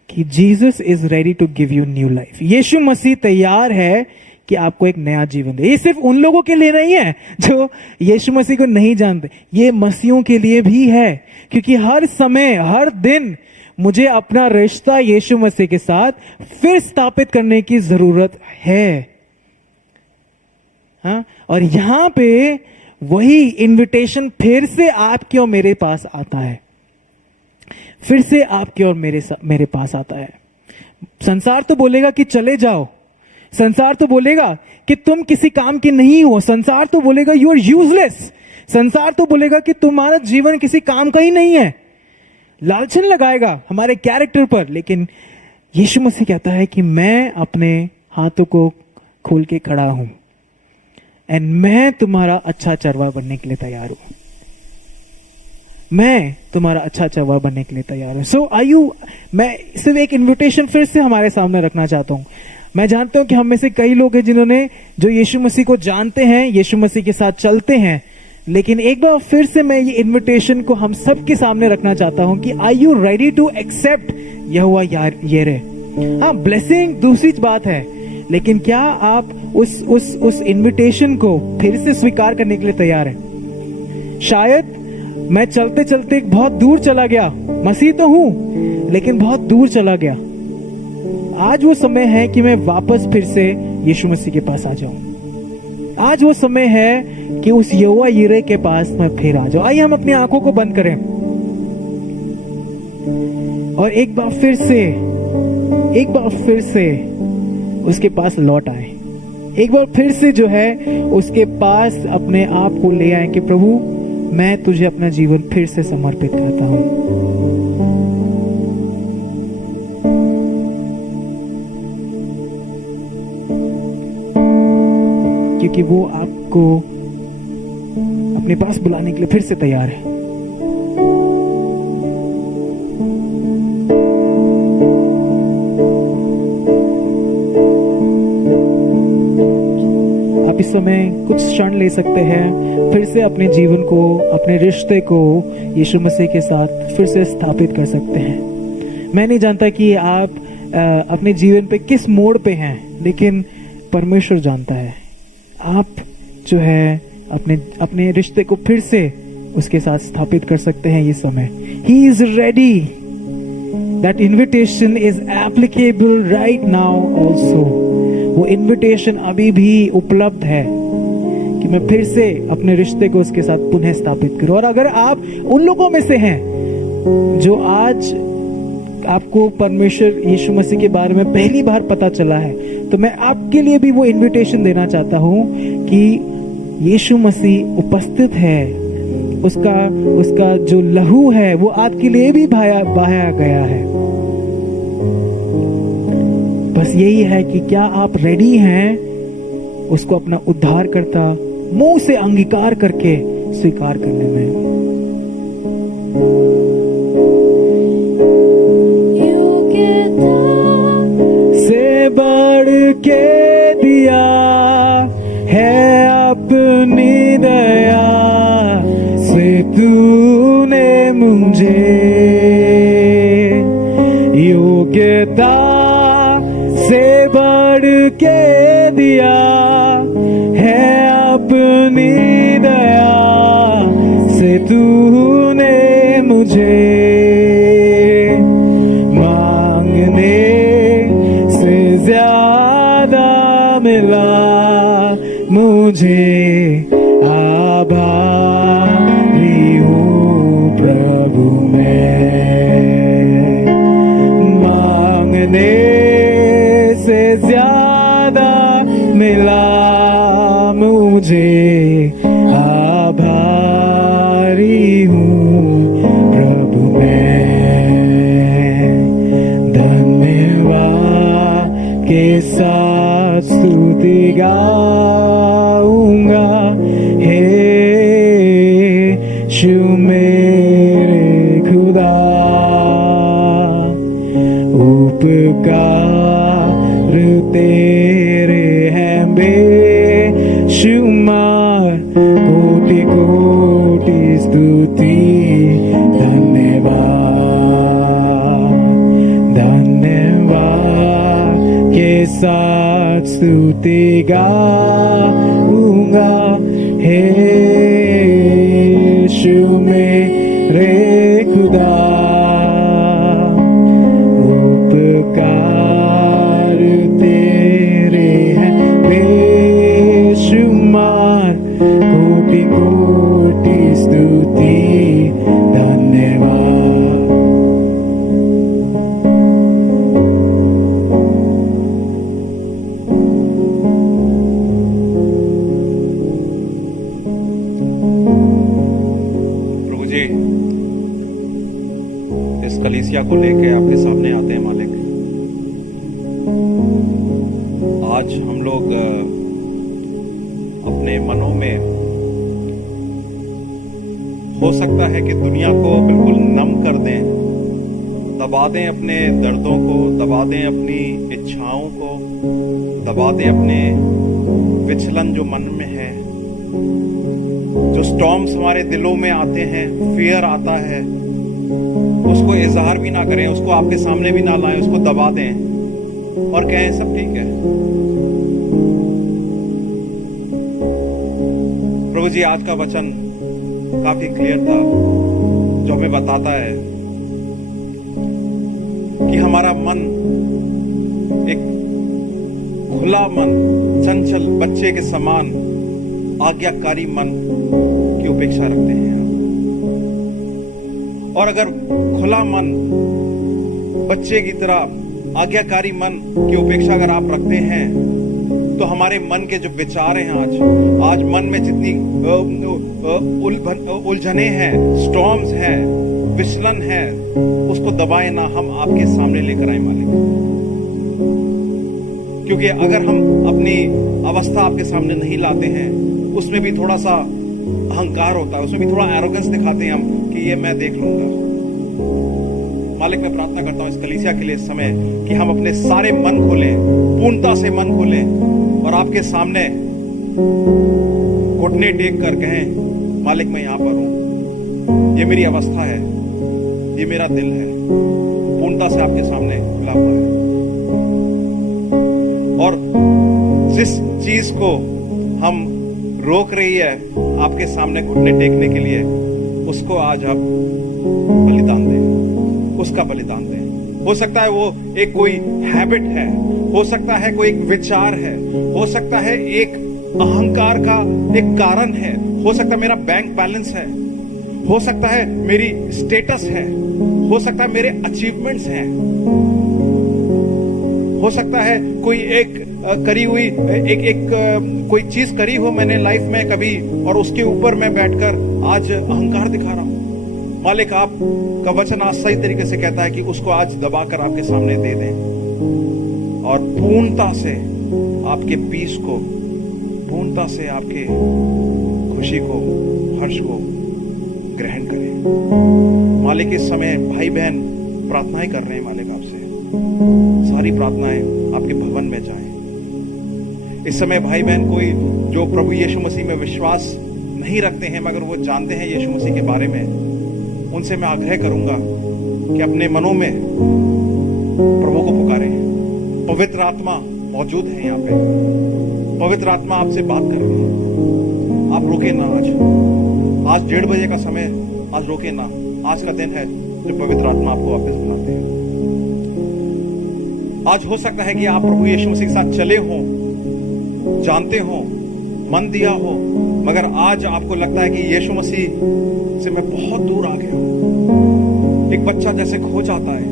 कि Jesus is ready to give you new life. यीशु मसीह तैयार है कि आपको एक नया जीवन दे। ये सिर्फ उन लोगों के लिए नहीं है जो यीशु मसीह को नहीं जानते, ये मसीहों के लिए भी है, क्योंकि हर समय हर दिन मुझे अपना रिश्ता यीशु मसीह के साथ फिर स्थापित करने की जरूरत है। हाँ, और यहां पे वही इनविटेशन फिर से आपके और मेरे पास आता है, फिर से आपके और मेरे पास आता है। संसार तो बोलेगा कि चले जाओ, संसार तो बोलेगा कि तुम किसी काम के नहीं हो, संसार तो बोलेगा यू आर यूजलेस, संसार तो बोलेगा कि तुम्हारा जीवन किसी काम का ही नहीं है, लालचन लगाएगा हमारे कैरेक्टर पर। लेकिन यीशु मसीह कहता है कि मैं अपने हाथों को खोल के खड़ा हूं एंड मैं तुम्हारा अच्छा चरवाहा बनने के लिए तैयार हूं, मैं तुम्हारा अच्छा चरवाहा बनने के लिए तैयार हूं। सो मैं सिर्फ एक इन्विटेशन फिर से हमारे सामने रखना चाहता हूं। मैं जानता हूं कि हम में से कई लोग हैं जिन्होंने जो यीशु मसीह को जानते हैं, यीशु मसीह के साथ चलते हैं, लेकिन एक बार फिर से मैं ये इन्विटेशन को हम सब के सामने रखना चाहता हूं कि are you ready to accept यहोवा यिरे। हाँ, ब्लेसिंग दूसरी बात है, लेकिन क्या आप उस इन्विटेशन को फिर से स्वीकार करने के लिए तैयार हैं? शायद मैं चलते चलते बहुत दूर चला गया, मसीह तो हूं लेकिन बहुत दूर चला गया। आज वो समय है कि मैं वापस फिर से यीशु मसीह के पास आ जाऊं। आज वो समय है कि उस यहोवा यिरे के पास मैं फिर आ जाऊं। आइए हम अपनी आंखों को बंद करें और एक बार फिर से उसके पास लौट आए। एक बार फिर से जो है उसके पास अपने आप को ले आए कि प्रभु मैं तुझे अपना जीवन फिर से समर्पित करता हूं। क्योंकि वो आपको अपने पास बुलाने के लिए फिर से तैयार है। आप इस समय कुछ क्षण ले सकते हैं, फिर से अपने जीवन को, अपने रिश्ते को यीशु मसीह के साथ फिर से स्थापित कर सकते हैं। मैं नहीं जानता कि आप अपने जीवन पे किस मोड़ पे हैं, लेकिन परमेश्वर जानता है। आप जो है अपने रिश्ते को फिर से उसके साथ स्थापित कर सकते हैं ये समय। He is ready. That invitation is applicable right now also. वो इनविटेशन अभी भी उपलब्ध है कि मैं फिर से अपने रिश्ते को उसके साथ पुनः स्थापित करूं। और अगर आप उन लोगों में से हैं जो आज आपको परमेश्वर यीशु मसीह के बारे में पहली बार पता चला है, तो मैं आपके लिए भी वो इनविटेशन देना चाहता हूं कि यीशु मसीह उपस्थित है। उसका जो लहू है वो आपके लिए भी बहाया गया है। बस यही है कि क्या आप रेडी हैं उसको अपना उद्धारकर्ता मुंह से अंगीकार करके स्वीकार करने में। से बढ़ के दिया है अपनी दया से तूने मुझे, योग्यता से बढ़ के दिया है अपनी दया से तूने मुझे, मांगने से ज्यादा मिला मुझे, आभारी हूँ प्रभु मैं। मांगने से ज्यादा मिला मुझे, आभारी हूँ प्रभु मैं। धन्यवाद के साथ स्तुति गाऊंगा, हे यीशु मेरे खुदा। उपकार तेरे हैं बेशुमार, कोटि कोटि स्तुति धन्यवाद। धन्यवाद के साथ स्तुति गाऊंगा, हे यीशु मेरे खुदा। उपकार तेरे हैं बेशुमार, कोटि कोटि स्तुति धन्यवाद। प्रभु जी, इस कलीसिया को लेके आपके सामने आते हैं मालिक। आज हम लोग अपने मनों में, हो सकता है कि दुनिया को बिल्कुल नम कर दें, दबा दें अपने दर्दों को, दबा दें अपनी इच्छाओं को, दबा दें अपने विचलन जो मन में है। जो स्टॉर्म्स हमारे दिलों में आते हैं, फियर आता है, उसको इजहार भी ना करें, उसको आपके सामने भी ना लाएं, उसको दबा दें और कहें सब ठीक है। प्रभु जी, आज का वचन काफी क्लियर था, जो हमें बताता है कि हमारा मन एक खुला मन, चंचल बच्चे के समान आज्ञाकारी मन की उपेक्षा रखते हैं। और अगर खुला मन, बच्चे की तरह आज्ञाकारी मन की उपेक्षा अगर आप रखते हैं, तो तो हमारे मन के जो विचार हैं आज मन में जितनी उलझने हैं, स्टॉर्म्स हैं, विचलन है, उसको दबाए ना, हम आपके सामने लेकर आए मालिक। क्योंकि अगर हम अपनी अवस्था आपके सामने नहीं लाते हैं, उसमें भी थोड़ा सा अहंकार होता है, उसमें भी थोड़ा एरोगेंस दिखाते हैं हम कि ये मैं देख लूंगा। मालिक, मैं प्रार्थना करता हूं इस कलीसिया के लिए इस समय कि हम अपने सारे मन खोलें, पूर्णता से मन खोलें और आपके सामने घुटने टेक कर कहें, मालिक मैं यहां पर हूं, ये मेरी अवस्था है, ये मेरा दिल है, पूर्णता से आपके सामने खुला हुआ है। और जिस चीज को हम रोक रही है आपके सामने घुटने टेकने के लिए, उसको आज आप बलिदान दें, उसका बलिदान दें। हो सकता है वो एक कोई हैबिट है, हो सकता है कोई एक विचार है, हो सकता है एक अहंकार का एक कारण है, हो सकता है मेरा बैंक बैलेंस है, हो सकता है मेरी स्टेटस है, हो सकता है मेरे अचीवमेंट्स हैं, हो सकता है कोई एक करी हुई कोई चीज करी हो मैंने लाइफ में कभी, और उसके ऊपर मैं बैठकर आज अहंकार दिखा रहा हूं। मालिक, आपका वचन आज सही तरीके से कहता है कि उसको आज दबाकर आपके सामने दे दें और पूर्णता से आपके पीस को, पूर्णता से आपके खुशी को, हर्ष को ग्रहण करें। मालिक, इस समय भाई बहन प्रार्थनाएं कर रहे हैं मालिक आपसे, सारी प्रार्थनाएं आपके भवन में जाएं। इस समय भाई बहन कोई जो प्रभु यीशु मसीह में विश्वास नहीं रखते हैं मगर वो जानते हैं यीशु मसीह के बारे में, उनसे मैं आग्रह करूंगा कि अपने मनों में प्रभु को पुकारें। पवित्र आत्मा मौजूद है यहाँ पे, पवित्र आत्मा आपसे बात कर रही है। आप रुके ना, आज 1:30 बजे का समय, आज रुके ना। आज का दिन है जो पवित्र आत्मा आपको वापस बुलाते हैं। आज हो सकता है कि आप प्रभु यीशु मसीह के साथ चले हो, जानते हो, मन दिया हो, मगर आज आपको लगता है कि यीशु मसीह से मैं बहुत दूर आ गया हूं। एक बच्चा जैसे खो जाता है,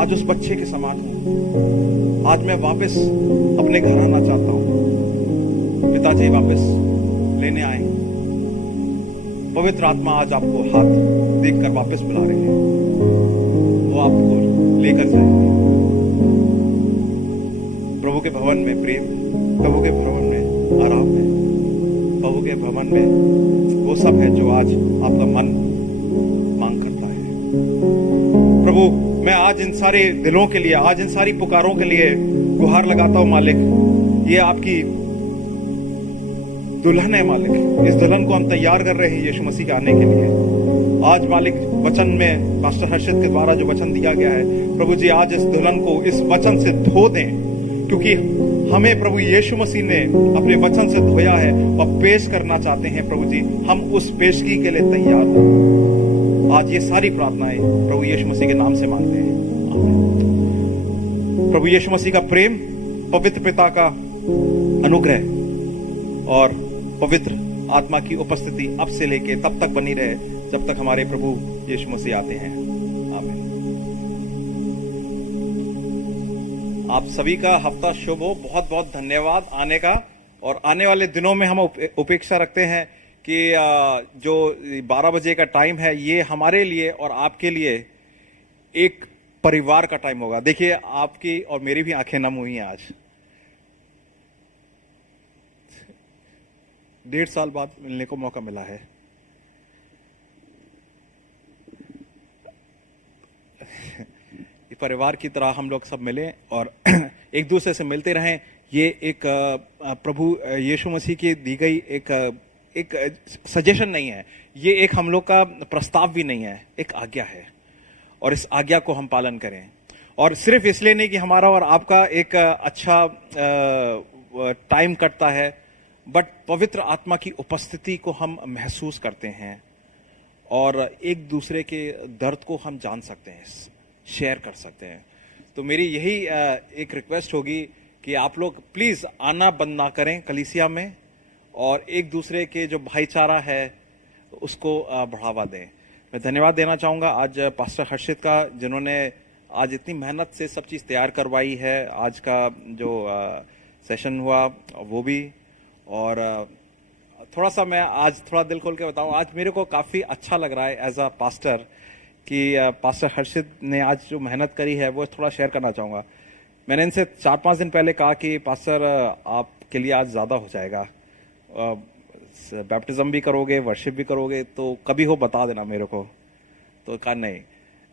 आज उस बच्चे के समान हूं। आज मैं वापस अपने घर आना चाहता हूं। पिताजी वापस लेने आए। पवित्र आत्मा आज आपको हाथ देखकर वापस बुला रही है, वो आपको लेकर जाएगी प्रभु के भवन में प्रेम, प्रभु के भवन में आराम है, प्रभु के भवन में वो सब है जो आज आपका मन मांग करता है। प्रभु, मैं आज इन सारे दिलों के लिए, आज इन सारी पुकारों के लिए गुहार लगाता हूं मालिक। ये आपकी दुल्हन है मालिक, इस दुल्हन को हम तैयार कर रहे हैं यीशु मसीह के आने के लिए। आज मालिक वचन में पास्टर हर्षित के द्वारा जो वचन दिया गया है, प्रभु जी आज इस दुल्हन को इस वचन से धो दें, क्योंकि हमें प्रभु यीशु मसीह ने अपने वचन से धोया है और पेश करना चाहते हैं। प्रभु जी, हम उस पेशगी के लिए तैयार हैं। आज ये सारी प्रार्थनाएं प्रभु यीशु मसीह के नाम से मांगते हैं। आमीन। प्रभु यीशु मसीह का प्रेम, पवित्र पिता का अनुग्रह और पवित्र आत्मा की उपस्थिति अब से लेके तब तक बनी रहे जब तक हमारे प्रभु यीशु मसीह आते हैं। आमीन। आप सभी का हफ्ता शुभ हो। बहुत बहुत धन्यवाद आने का। और आने वाले दिनों में हम उपेक्षा रखते हैं कि जो 12 बजे का टाइम है, ये हमारे लिए और आपके लिए एक परिवार का टाइम होगा। देखिए, आपकी और मेरी भी आंखें नम हुई हैं आज। 1.5 साल बाद मिलने को मौका मिला है। परिवार की तरह हम लोग सब मिलें और एक दूसरे से मिलते रहें। ये एक प्रभु यीशु मसीह की दी गई एक सजेशन नहीं है, ये एक हम लोग का प्रस्ताव भी नहीं है, एक आज्ञा है। और इस आज्ञा को हम पालन करें, और सिर्फ इसलिए नहीं कि हमारा और आपका एक अच्छा टाइम कटता है, बट पवित्र आत्मा की उपस्थिति को हम महसूस करते हैं और एक दूसरे के दर्द को हम जान सकते हैं, शेयर कर सकते हैं। तो मेरी यही एक रिक्वेस्ट होगी कि आप लोग प्लीज आना बंद ना करें कलीसिया में, और एक दूसरे के जो भाईचारा है उसको बढ़ावा दें। मैं धन्यवाद देना चाहूंगा आज पास्टर हर्षित का, जिन्होंने आज इतनी मेहनत से सब चीज तैयार करवाई है। आज का जो सेशन हुआ वो भी। और थोड़ा सा मैं आज थोड़ा दिल खोल के बताऊं, आज मेरे को काफ़ी अच्छा लग रहा है एज अ पास्टर कि पास्टर हर्षित ने आज जो मेहनत करी है वो थोड़ा शेयर करना चाहूँगा। मैंने इनसे 4-5 दिन पहले कहा कि पास्टर आपके लिए आज ज़्यादा हो जाएगा, बैप्टिज्म भी करोगे, वर्शिप भी करोगे, तो कभी हो बता देना मेरे को। तो कहा नहीं।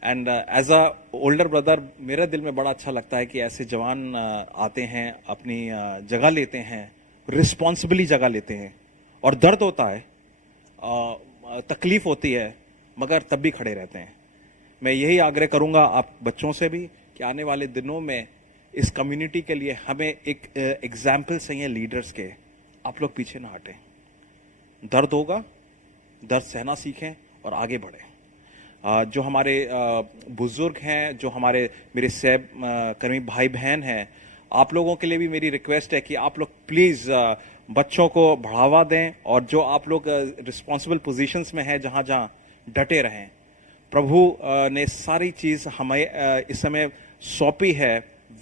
And as a older brother मेरे दिल में बड़ा अच्छा लगता है कि ऐसे जवान आते हैं, अपनी जगह लेते हैं, रिस्पॉन्सिबली जगह लेते हैं, और दर्द होता है, तकलीफ होती है, मगर तब भी खड़े रहते हैं। मैं यही आग्रह करूंगा आप बच्चों से भी कि आने वाले दिनों में इस कम्युनिटी के लिए हमें एक एग्जाम्पल चाहिए लीडर्स के। आप लोग पीछे ना हटें, दर्द होगा, दर्द सहना सीखें और आगे बढ़ें। जो हमारे बुजुर्ग हैं, जो हमारे मेरे सहब कर्मी भाई बहन हैं, आप लोगों के लिए भी मेरी रिक्वेस्ट है कि आप लोग प्लीज बच्चों को बढ़ावा दें, और जो आप लोग रिस्पॉन्सिबल पोजीशंस में हैं, जहां जहां डटे रहें। प्रभु ने सारी चीज हमें इस समय सौंपी है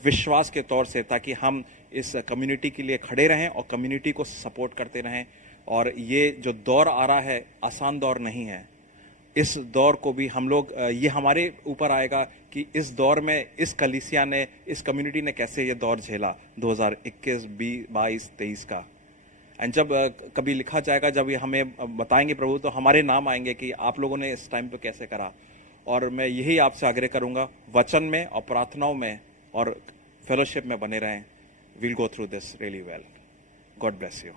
विश्वास के तौर से, ताकि हम इस कम्युनिटी के लिए खड़े रहें और कम्युनिटी को सपोर्ट करते रहें। और ये जो दौर आ रहा है आसान दौर नहीं है। इस दौर को भी हम लोग, ये हमारे ऊपर आएगा कि इस दौर में इस कलीसिया ने, इस कम्युनिटी ने कैसे ये दौर झेला 2021, 22, 23 का। एंड जब कभी लिखा जाएगा, जब ये हमें बताएंगे प्रभु, तो हमारे नाम आएंगे कि आप लोगों ने इस टाइम पे कैसे करा। और मैं यही आपसे आग्रह करूंगा, वचन में और प्रार्थनाओं में और फेलोशिप में बने रहें। We'll go through this really well. God bless you.